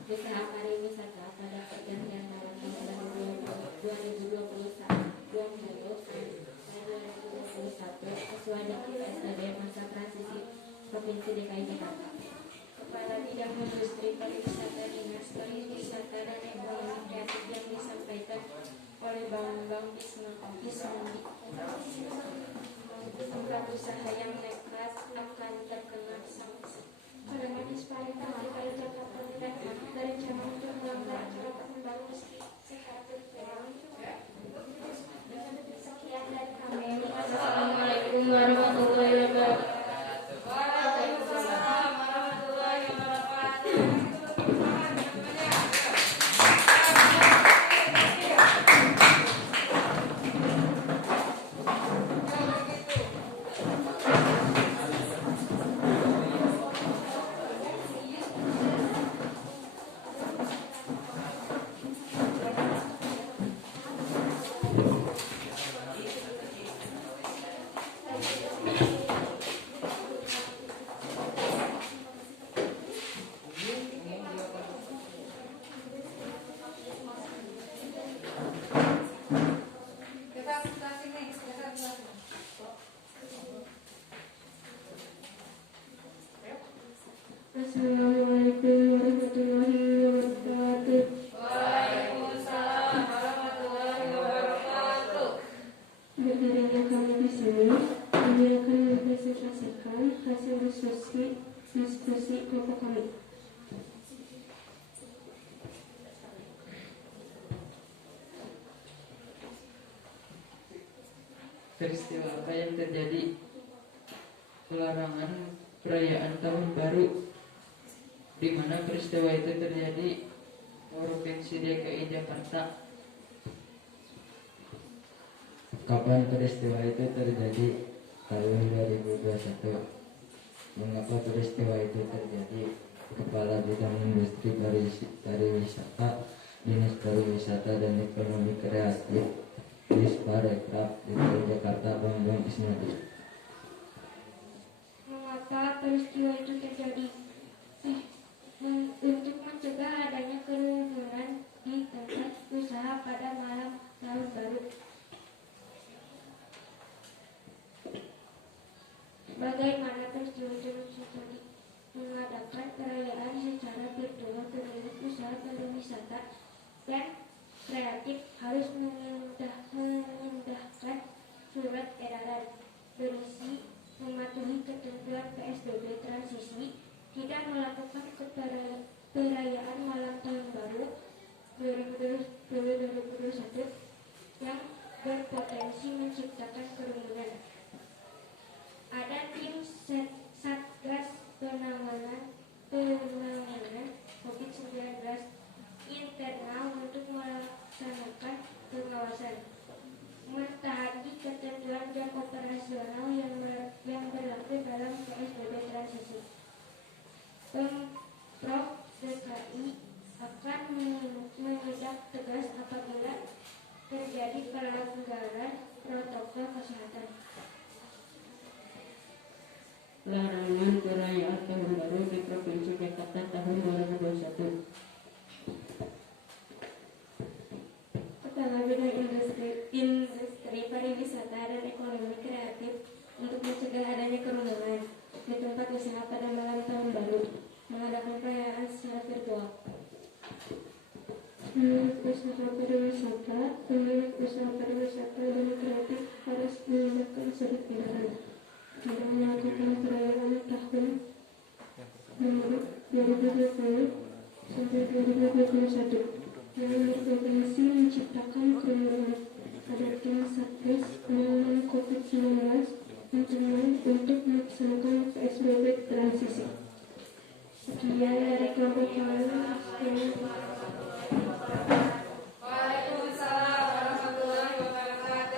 usaha pariwisata pada pergantian malam tahun 2021 sesuai dengan PSBB masa transisi Provinsi DKI Jakarta. Kepala Bidang Industri Pariwisata Dinas Pariwisata dan Ekonomi Kreatif yang disampaikan oleh Bambang Ismadi. Tempat usaha yang nekat akan terkena sanksi. Karena disparitas DKI Jakarta tidak berencana untuk melanggar acara tahun baru secara virtual. Sekian dari kami. Assalamualaikum warahmatullahi wabarakatuh. Waalaikumsalam warahmatullahi wabarakatuh. Kita sini, kita sini. Assalamualaikum warahmatullahi wabarakatuh. Waalaikumsalam warahmatullahi wabarakatuh. Berdirinya kami di sini, kami akan mempresentasikan hasil diskusi kelompok kami. Peristiwa apa yang terjadi? Pelarangan perayaan tahun baru, di mana peristiwa itu terjadi Provinsi DKI Jakarta. Kapan peristiwa itu terjadi? Tahun 2021. Mengapa peristiwa itu terjadi? Kepala Bidang Industri Pariwisata, Dinas Pariwisata dan Ekonomi Kreatif Disparekraf DKI Jakarta Bambang Ismadi. Mengapa peristiwa itu terjadi? Untuk mencegah adanya kerumunan di tempat usaha pada malam tahun baru. Bagaimana peristiwa itu terjadi? Mengadakan perayaan secara virtual pemilik usaha pariwisata dan kreatif harus mengindahkan surat edaran berisi mematuhi ketentuan PSBB transisi, tidak melakukan perayaan malam tahun baru 2021 yang berpotensi menciptakan kerumunan. Ada tim Satgas penanganan COVID-19 Menurut usaha pariwisata, pemilik usaha pariwisata dan kreatif harus menggunakan surat edaran dalam melakukan perayaan tahun baru 2020 sampai 2021 yang berpotensi menciptakan kerumunan. Ada tim Satgas penanganan COVID-19 untuk melaksanakan PSBB transisi. Sekian dari kelompok kami. Waalaikumsalam warahmatullahi wabarakatuh.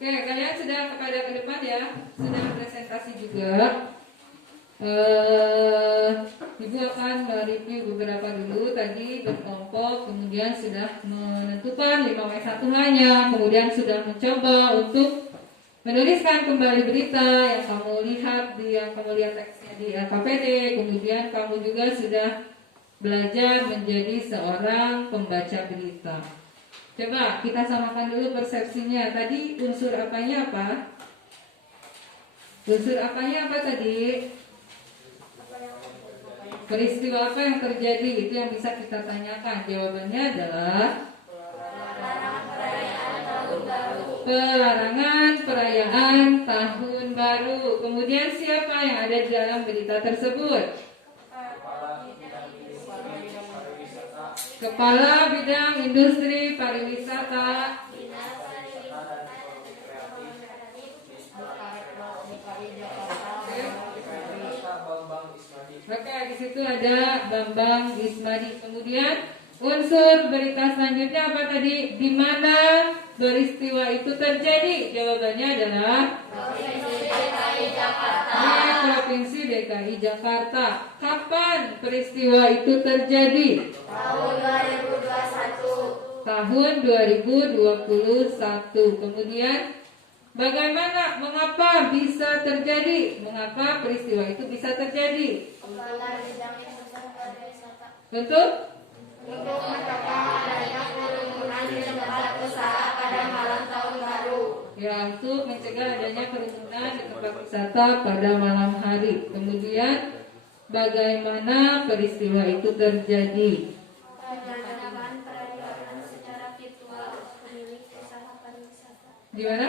Oke, kalian sudah kepada ke depan ya, sudah presentasi juga. Ibu akan mereview beberapa dulu tadi berkelompok, kemudian sudah menentukan 5W1H-nya, kemudian sudah mencoba untuk menuliskan kembali berita yang kamu lihat teksnya di LKPD, kemudian kamu juga sudah belajar menjadi seorang pembaca berita. Coba kita samakan dulu persepsinya. Tadi unsur apanya apa? Unsur apanya apa tadi? Peristiwa apa yang terjadi? Itu yang bisa kita tanyakan. Jawabannya adalah pelarangan perayaan tahun baru. Kemudian siapa yang ada di dalam berita tersebut? Kepala Bidang Industri Pariwisata. Oke, di situ ada Bambang Ismadi. Kemudian unsur berita selanjutnya apa tadi? Di mana peristiwa itu terjadi? Jawabannya adalah Provinsi DKI Jakarta. Kapan peristiwa itu terjadi? Tahun 2021. Kemudian bagaimana, mengapa bisa terjadi? Mengapa peristiwa itu bisa terjadi? Betul? Untuk mencegah adanya kerumunan di tempat usaha pada malam tahun baru. Ya, untuk mencegah adanya kerumunan di tempat wisata pada malam hari. Kemudian bagaimana peristiwa itu terjadi? Penyelenggaraan perayaan secara virtual pemilik usaha pariwisata. Gimana?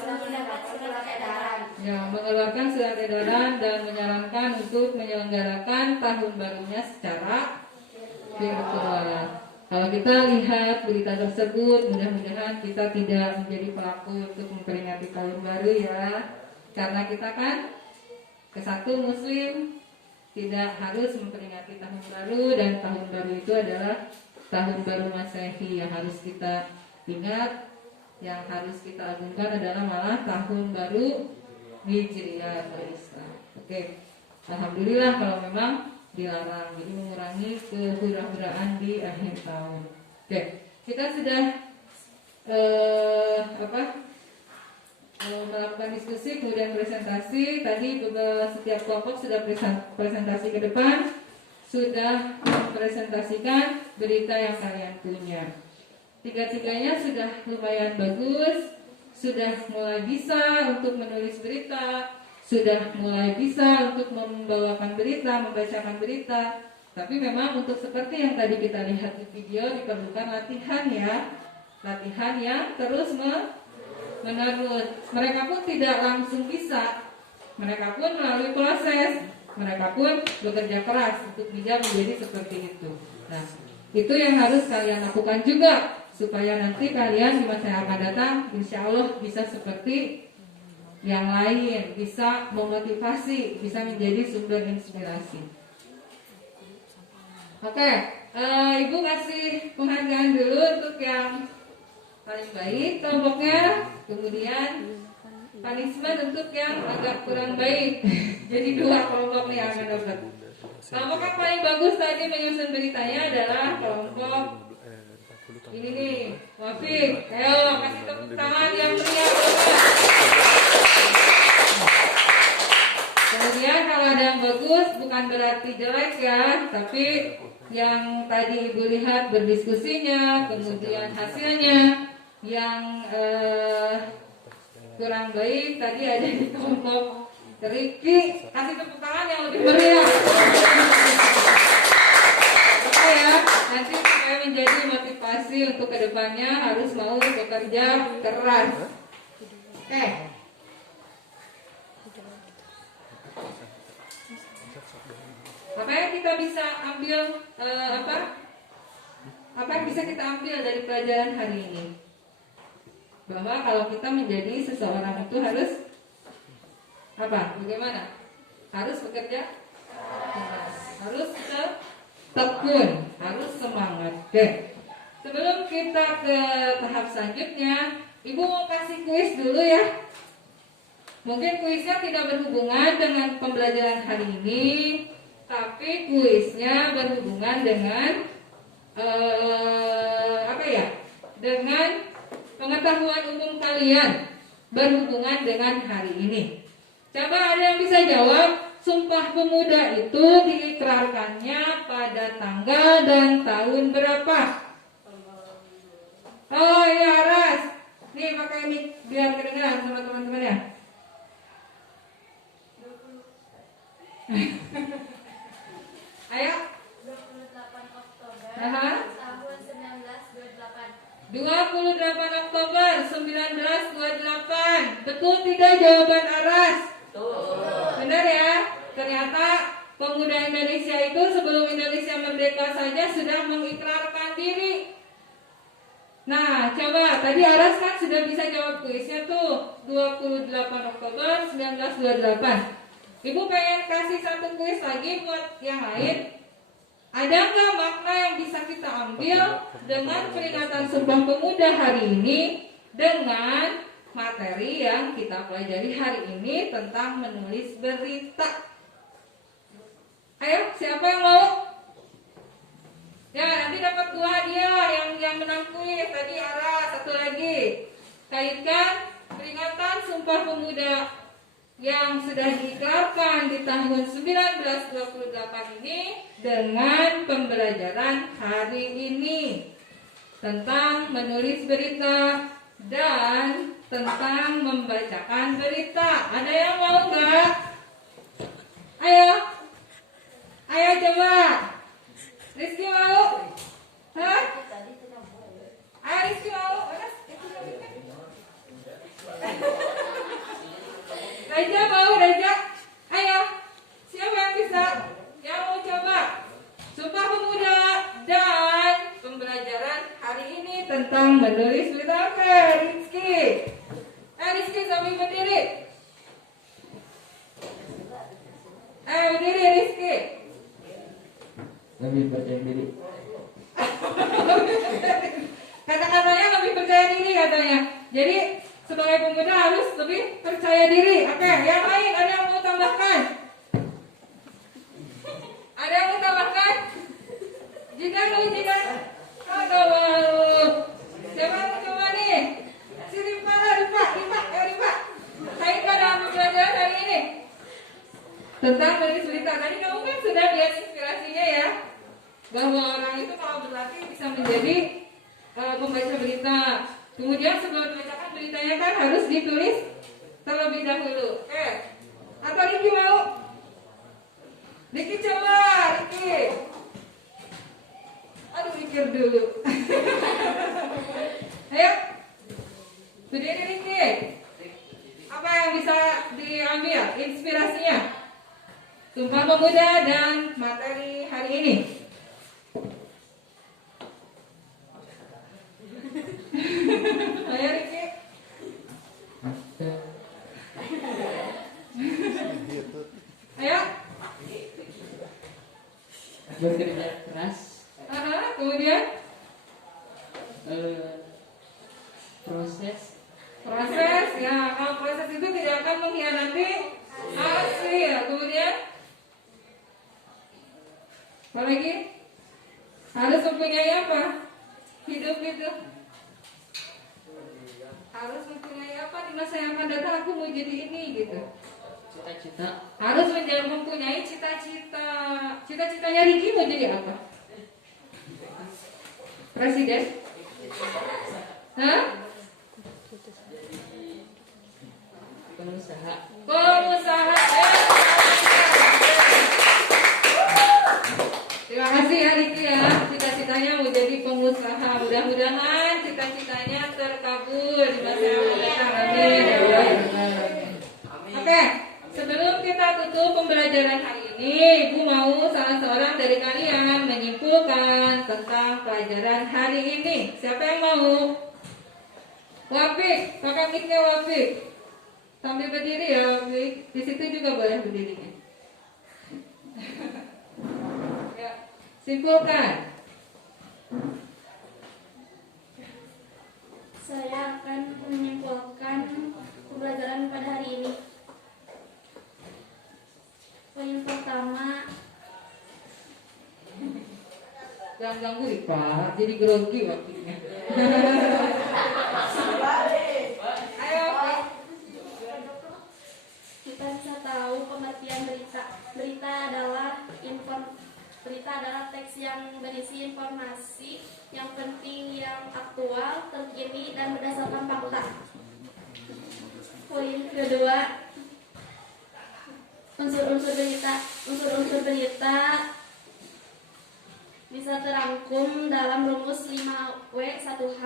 Mendapat surat edaran. Ya, mengeluarkan surat edaran dan menyarankan untuk menyelenggarakan tahun barunya secara virtual. Kalau kita lihat berita tersebut, mudah-mudahan kita tidak menjadi pelaku untuk memperingati tahun baru ya. Karena kita kan kesatu Muslim, tidak harus memperingati tahun baru, dan tahun baru itu adalah tahun baru Masehi. Yang harus kita ingat, yang harus kita agungkan adalah malah tahun baru Hijriah Islam. Oke, alhamdulillah kalau memang dilarang, jadi mengurangi kehura-huraan di akhir tahun. Oke, kita sudah melakukan diskusi, kemudian presentasi. Tadi setiap kelompok sudah presentasi ke depan, sudah mempresentasikan berita yang kalian punya. Tiga-tiganya sudah lumayan bagus, sudah mulai bisa untuk menulis berita, sudah mulai bisa untuk membawakan berita, membacakan berita. Tapi memang untuk seperti yang tadi kita lihat di video, diperlukan latihan ya. Latihan yang terus menerus. Mereka pun tidak langsung bisa. Mereka pun melalui proses. Mereka pun bekerja keras untuk bisa menjadi seperti itu. Nah, itu yang harus kalian lakukan juga, supaya nanti kalian di masa yang akan datang insya Allah bisa seperti yang lain, bisa memotivasi, bisa menjadi sumber inspirasi. Oke, Ibu kasih penghargaan dulu untuk yang paling baik kelompoknya, kemudian punishment untuk yang agak kurang baik. Jadi 2 kelompok nih yang akan dapat. Kelompok yang paling bagus tadi menyusun beritanya adalah kelompok ini nih, Wafik. Ayo kasih tepuk tangan yang meriah. bukan berarti jelek ya, tapi yang tadi Ibu lihat berdiskusinya, kemudian hasilnya yang kurang baik tadi ada di kelompok Riki. Kasih tepuk tangan yang lebih meriah. Oke ya, nanti supaya menjadi motivasi untuk kedepannya harus mau bekerja keras. Oke. Apa yang kita bisa ambil apa yang bisa kita ambil dari pelajaran hari ini? Bahwa kalau kita menjadi seseorang itu harus apa? Bagaimana? Harus bekerja keras, harus tekun, harus semangat. Oke. Sebelum kita ke tahap selanjutnya, Ibu mau kasih kuis dulu ya. Mungkin kuisnya tidak berhubungan dengan pembelajaran hari ini, tapi kuisnya berhubungan dengan dengan pengetahuan umum kalian berhubungan dengan hari ini. Coba ada yang bisa jawab, Sumpah Pemuda itu diikrarkannya pada tanggal dan tahun berapa? Oh iya, Ras. Nih pakai mic biar kedengaran sama teman-teman ya. Ayo. 28 Oktober Aha. tahun 1928. 28 Oktober 1928. Betul tidak jawaban Aras? Benar ya? Ternyata pemuda Indonesia itu sebelum Indonesia merdeka saja sudah mengikrarkan diri. Nah, coba tadi Aras kan sudah bisa jawab kuisnya tuh 28 Oktober 1928. Ibu pengen kasih satu kuis lagi buat yang lain. Ada nggak makna yang bisa kita ambil dengan peringatan Sumpah Pemuda hari ini dengan materi yang kita pelajari hari ini tentang menulis berita? Ayo, siapa yang mau? Ya, nanti dapat 2 hadiah yang menang kuis. Tadi Ara, satu lagi. Kaitkan peringatan Sumpah Pemuda yang sudah diikrarkan di tahun 1928 ini dengan pembelajaran hari ini tentang menulis berita dan tentang membacakan berita. Ada yang mau nggak? Ayo, ayo coba. Rizky mau? Hah? Ayo Rizky mau? Raja mau, Raja? Ayo, siapa yang bisa? Yang mau coba? Sumpah Pemuda dan pembelajaran hari ini tentang menulis berita. Oke, Rizky. Rizky sambil berdiri. Berdiri Rizky. Lebih percaya diri. Kata-katanya lebih percaya diri katanya. Jadi sebagai pemuda harus lebih percaya diri. Oke, yang lain ada yang mau tambahkan? Ada yang mau tambahkan? Jika lu ada mau. Siapa yang mau coba nih? Si Ripa lah, Ripa. Kaitkan dalam pembelajaran hari ini tentang menulis berita. Tadi kamu kan sudah lihat inspirasinya ya, bahwa orang itu kalau berlatih bisa menjadi pembaca berita. Kemudian sebelum membacakan beritanya kan harus ditulis terlebih dahulu. Oke. Atau Riki mau? Riki coba, Riki. Aduh, mikir dulu. Ayo. Berdiri Riki. Apa yang bisa diambil inspirasinya? Sumpah Pemuda dan materi hari ini. Ayo Riki. Ayo. Bekerja keras. Kemudian proses ya, kalau proses itu tidak akan mengkhianati hasil. Kemudian apa lagi? Harus mempunyai apa? Hidup itu harus mempunyai apa? Di masa yang akan datang aku mau jadi ini gitu. Cita-cita. Harus mempunyai cita-cita. Cita-citanya Riki mau jadi apa? Presiden? Hah? Pengusaha. Pengusaha. Terima kasih ya Riki ya. Cita-citanya mau jadi pengusaha. Mudah-mudahan cita-citanya terkabul di masa yang akan datang. Amin. Ya Allah, ya Allah. Oke, sebelum kita tutup pembelajaran hari ini, Ibu mau salah seorang dari kalian menyimpulkan tentang pelajaran hari ini. Siapa yang mau? Wafik, kakak miknya Wafik. Sambil berdiri ya Wafik. Di situ juga boleh berdirinya. Ya, simpulkan. Saya akan menyimpulkan pembelajaran pada hari ini. Poin pertama, Jangan ganggu Pak, jadi grogi waktunya. Ayo Wafik. kita bisa tahu pengertian berita. Berita adalah teks yang berisi informasi yang penting, yang aktual, terkini, dan berdasarkan fakta. Poin kedua, unsur-unsur berita bisa terangkum dalam rumus 5W1H,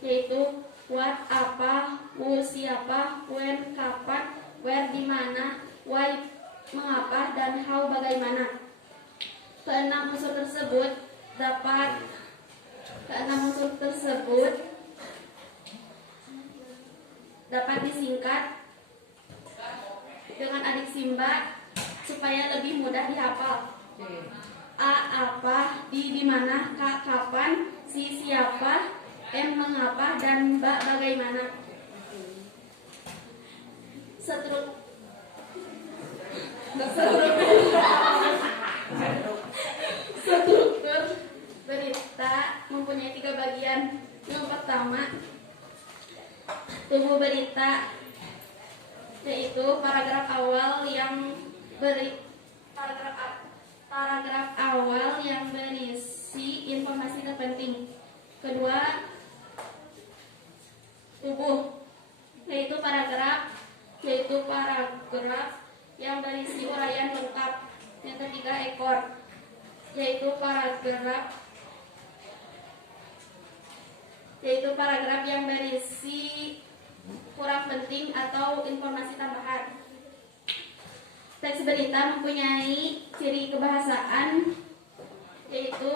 yaitu what apa, who siapa, when kapan, where di mana, why mengapa, dan how bagaimana. Keenam unsur tersebut dapat disingkat dengan adik simba supaya lebih mudah dihafal. A apa, di mana, K kapan, si siapa, M mengapa, dan B bagaimana. Struktur berita mempunyai 3 bagian. Yang pertama, tubuh berita, yaitu paragraf awal yang berisi informasi terpenting. Kedua, tubuh, yaitu paragraf yang berisi uraian lengkap. Yang ketiga, ekor, yaitu paragraf yang berisi kurang penting atau informasi tambahan. Teks berita mempunyai ciri kebahasaan, yaitu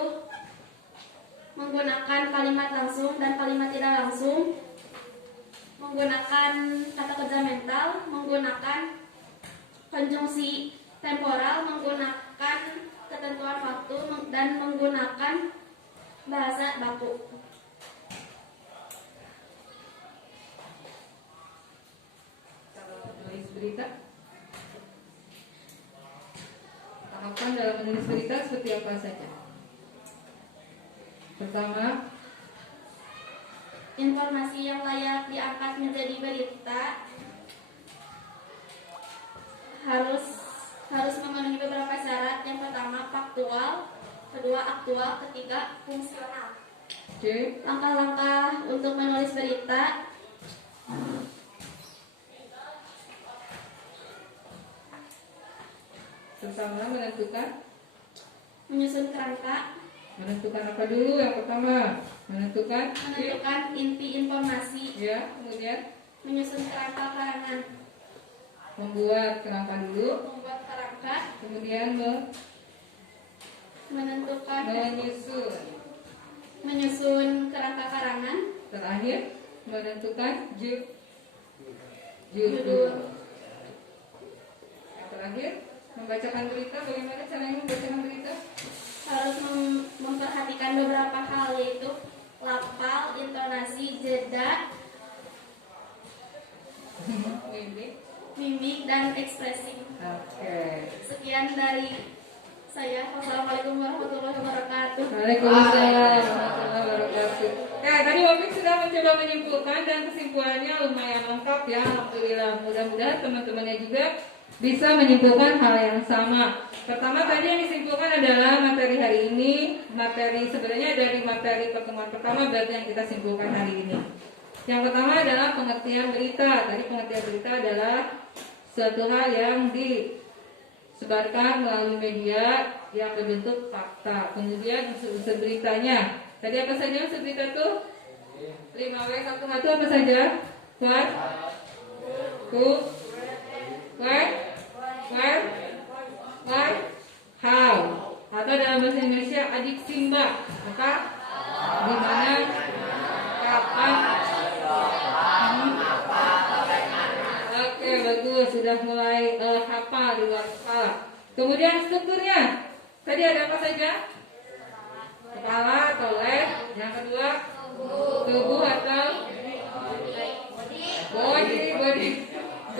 menggunakan kalimat langsung dan kalimat tidak langsung, menggunakan kata kerja mental, menggunakan konjungsi temporal, menggunakan ketentuan waktu, dan menggunakan bahasa baku. Menulis berita. Tahapan dalam menulis berita seperti apa saja? Pertama, informasi yang layak diangkat menjadi berita harus memenuhi beberapa syarat. Yang pertama, faktual, kedua, aktual, ketiga, fungsional. C. Langkah-langkah untuk menulis berita. Pertama, menyusun kerangka. menentukan apa dulu? Yang pertama, menentukan Inti informasi. ya, kemudian Menyusun kerangka karangan. membuat kerangka dulu, Membuat kerangka. kemudian Menyusun kerangka karangan. terakhir menentukan judul. Yang terakhir, membacakan berita. Bagaimana caranya membacakan berita? Harus memperhatikan beberapa hal, yaitu lafal, intonasi, jeda, mimik, dan ekspresi. Oke. Sekian dari saya. Wassalamualaikum warahmatullahi wabarakatuh. Waalaikumsalam warahmatullahi wabarakatuh. Nah, tadi Wafik sudah mencoba menyimpulkan dan kesimpulannya lumayan lengkap ya. Alhamdulillah. Mudah-mudahan teman-temannya juga bisa menyimpulkan hal yang sama. Pertama tadi yang disimpulkan adalah materi hari ini. Materi sebenarnya dari materi pertemuan pertama berarti yang kita simpulkan hari ini. Yang pertama adalah pengertian berita. Tadi pengertian berita adalah suatu hal yang disebarkan melalui media yang berbentuk fakta. Kemudian unsur beritanya. Tadi apa saja unsur berita itu? 5W11 apa saja? What? Who? Where? Where? Why? How? Atau dalam bahasa Indonesia adik Simba. Maka di mana? Kapan? Oke, bagus. Sudah mulai hafal di luar kepala. Kemudian strukturnya. Tadi ada apa saja? Kepala atau leg. Yang kedua, tubuh atau body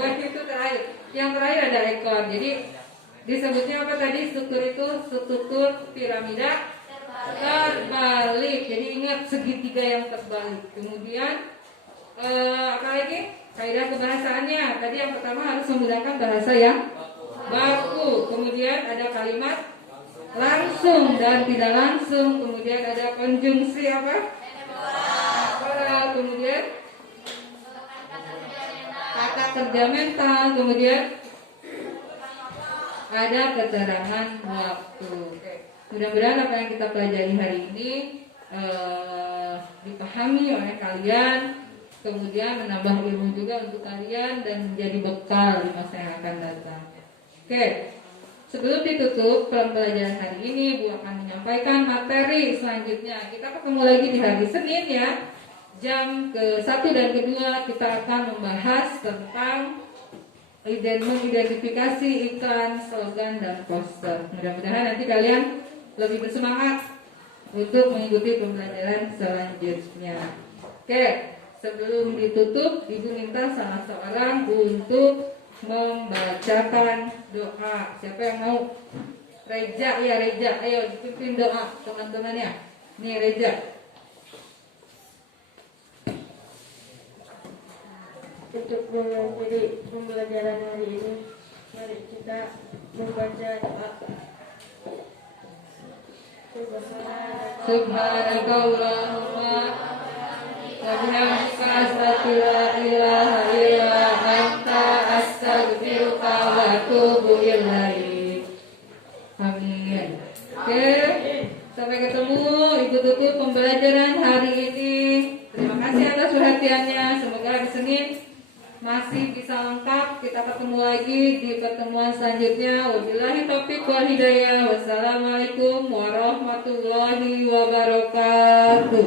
itu terakhir. Yang terakhir ada ekor. Jadi disebutnya apa tadi? Struktur itu struktur piramida terbalik. Jadi ingat segitiga yang terbalik. Kemudian apa lagi? Kaidah kebahasaannya. Tadi yang pertama harus menggunakan bahasa yang baku. Kemudian ada kalimat langsung dan tidak langsung. Kemudian ada konjungsi apa? Temporal. Kemudian kata kerja mental. Kemudian ada keterangan waktu. Mudah-mudahan apa yang kita pelajari hari ini dipahami oleh kalian. Kemudian menambah ilmu juga untuk kalian dan menjadi bekal di masa yang akan datang. Oke, sebelum ditutup pembelajaran hari ini, Bu akan menyampaikan materi selanjutnya. Kita ketemu lagi di hari Senin ya. Jam ke-1 dan ke-2 kita akan membahas tentang mengidentifikasi iklan, slogan, dan poster. Mudah-mudahan nanti kalian lebih bersemangat untuk mengikuti pembelajaran selanjutnya. Oke. Sebelum ditutup, Ibu minta salah seorang untuk membacakan doa. Siapa yang mau? Reja, ya Reja. Ayo dipimpin doa teman-temannya. Nih Reja. Untuk mengakhiri pembelajaran hari ini, mari kita membaca doa. Subhanakallahumma wa bihamdika asyhadu an la ilaha illa anta astaghfiruka wa atubu ilaik. Amin. Oke, sampai ketemu. Ibu tutup pembelajaran hari ini. Terima kasih atas perhatiannya. Semoga hari Senin masih bisa lengkap. Kita ketemu lagi di pertemuan selanjutnya. Wabillahi taufiq wal hidayah. Wassalamualaikum warahmatullahi wabarakatuh.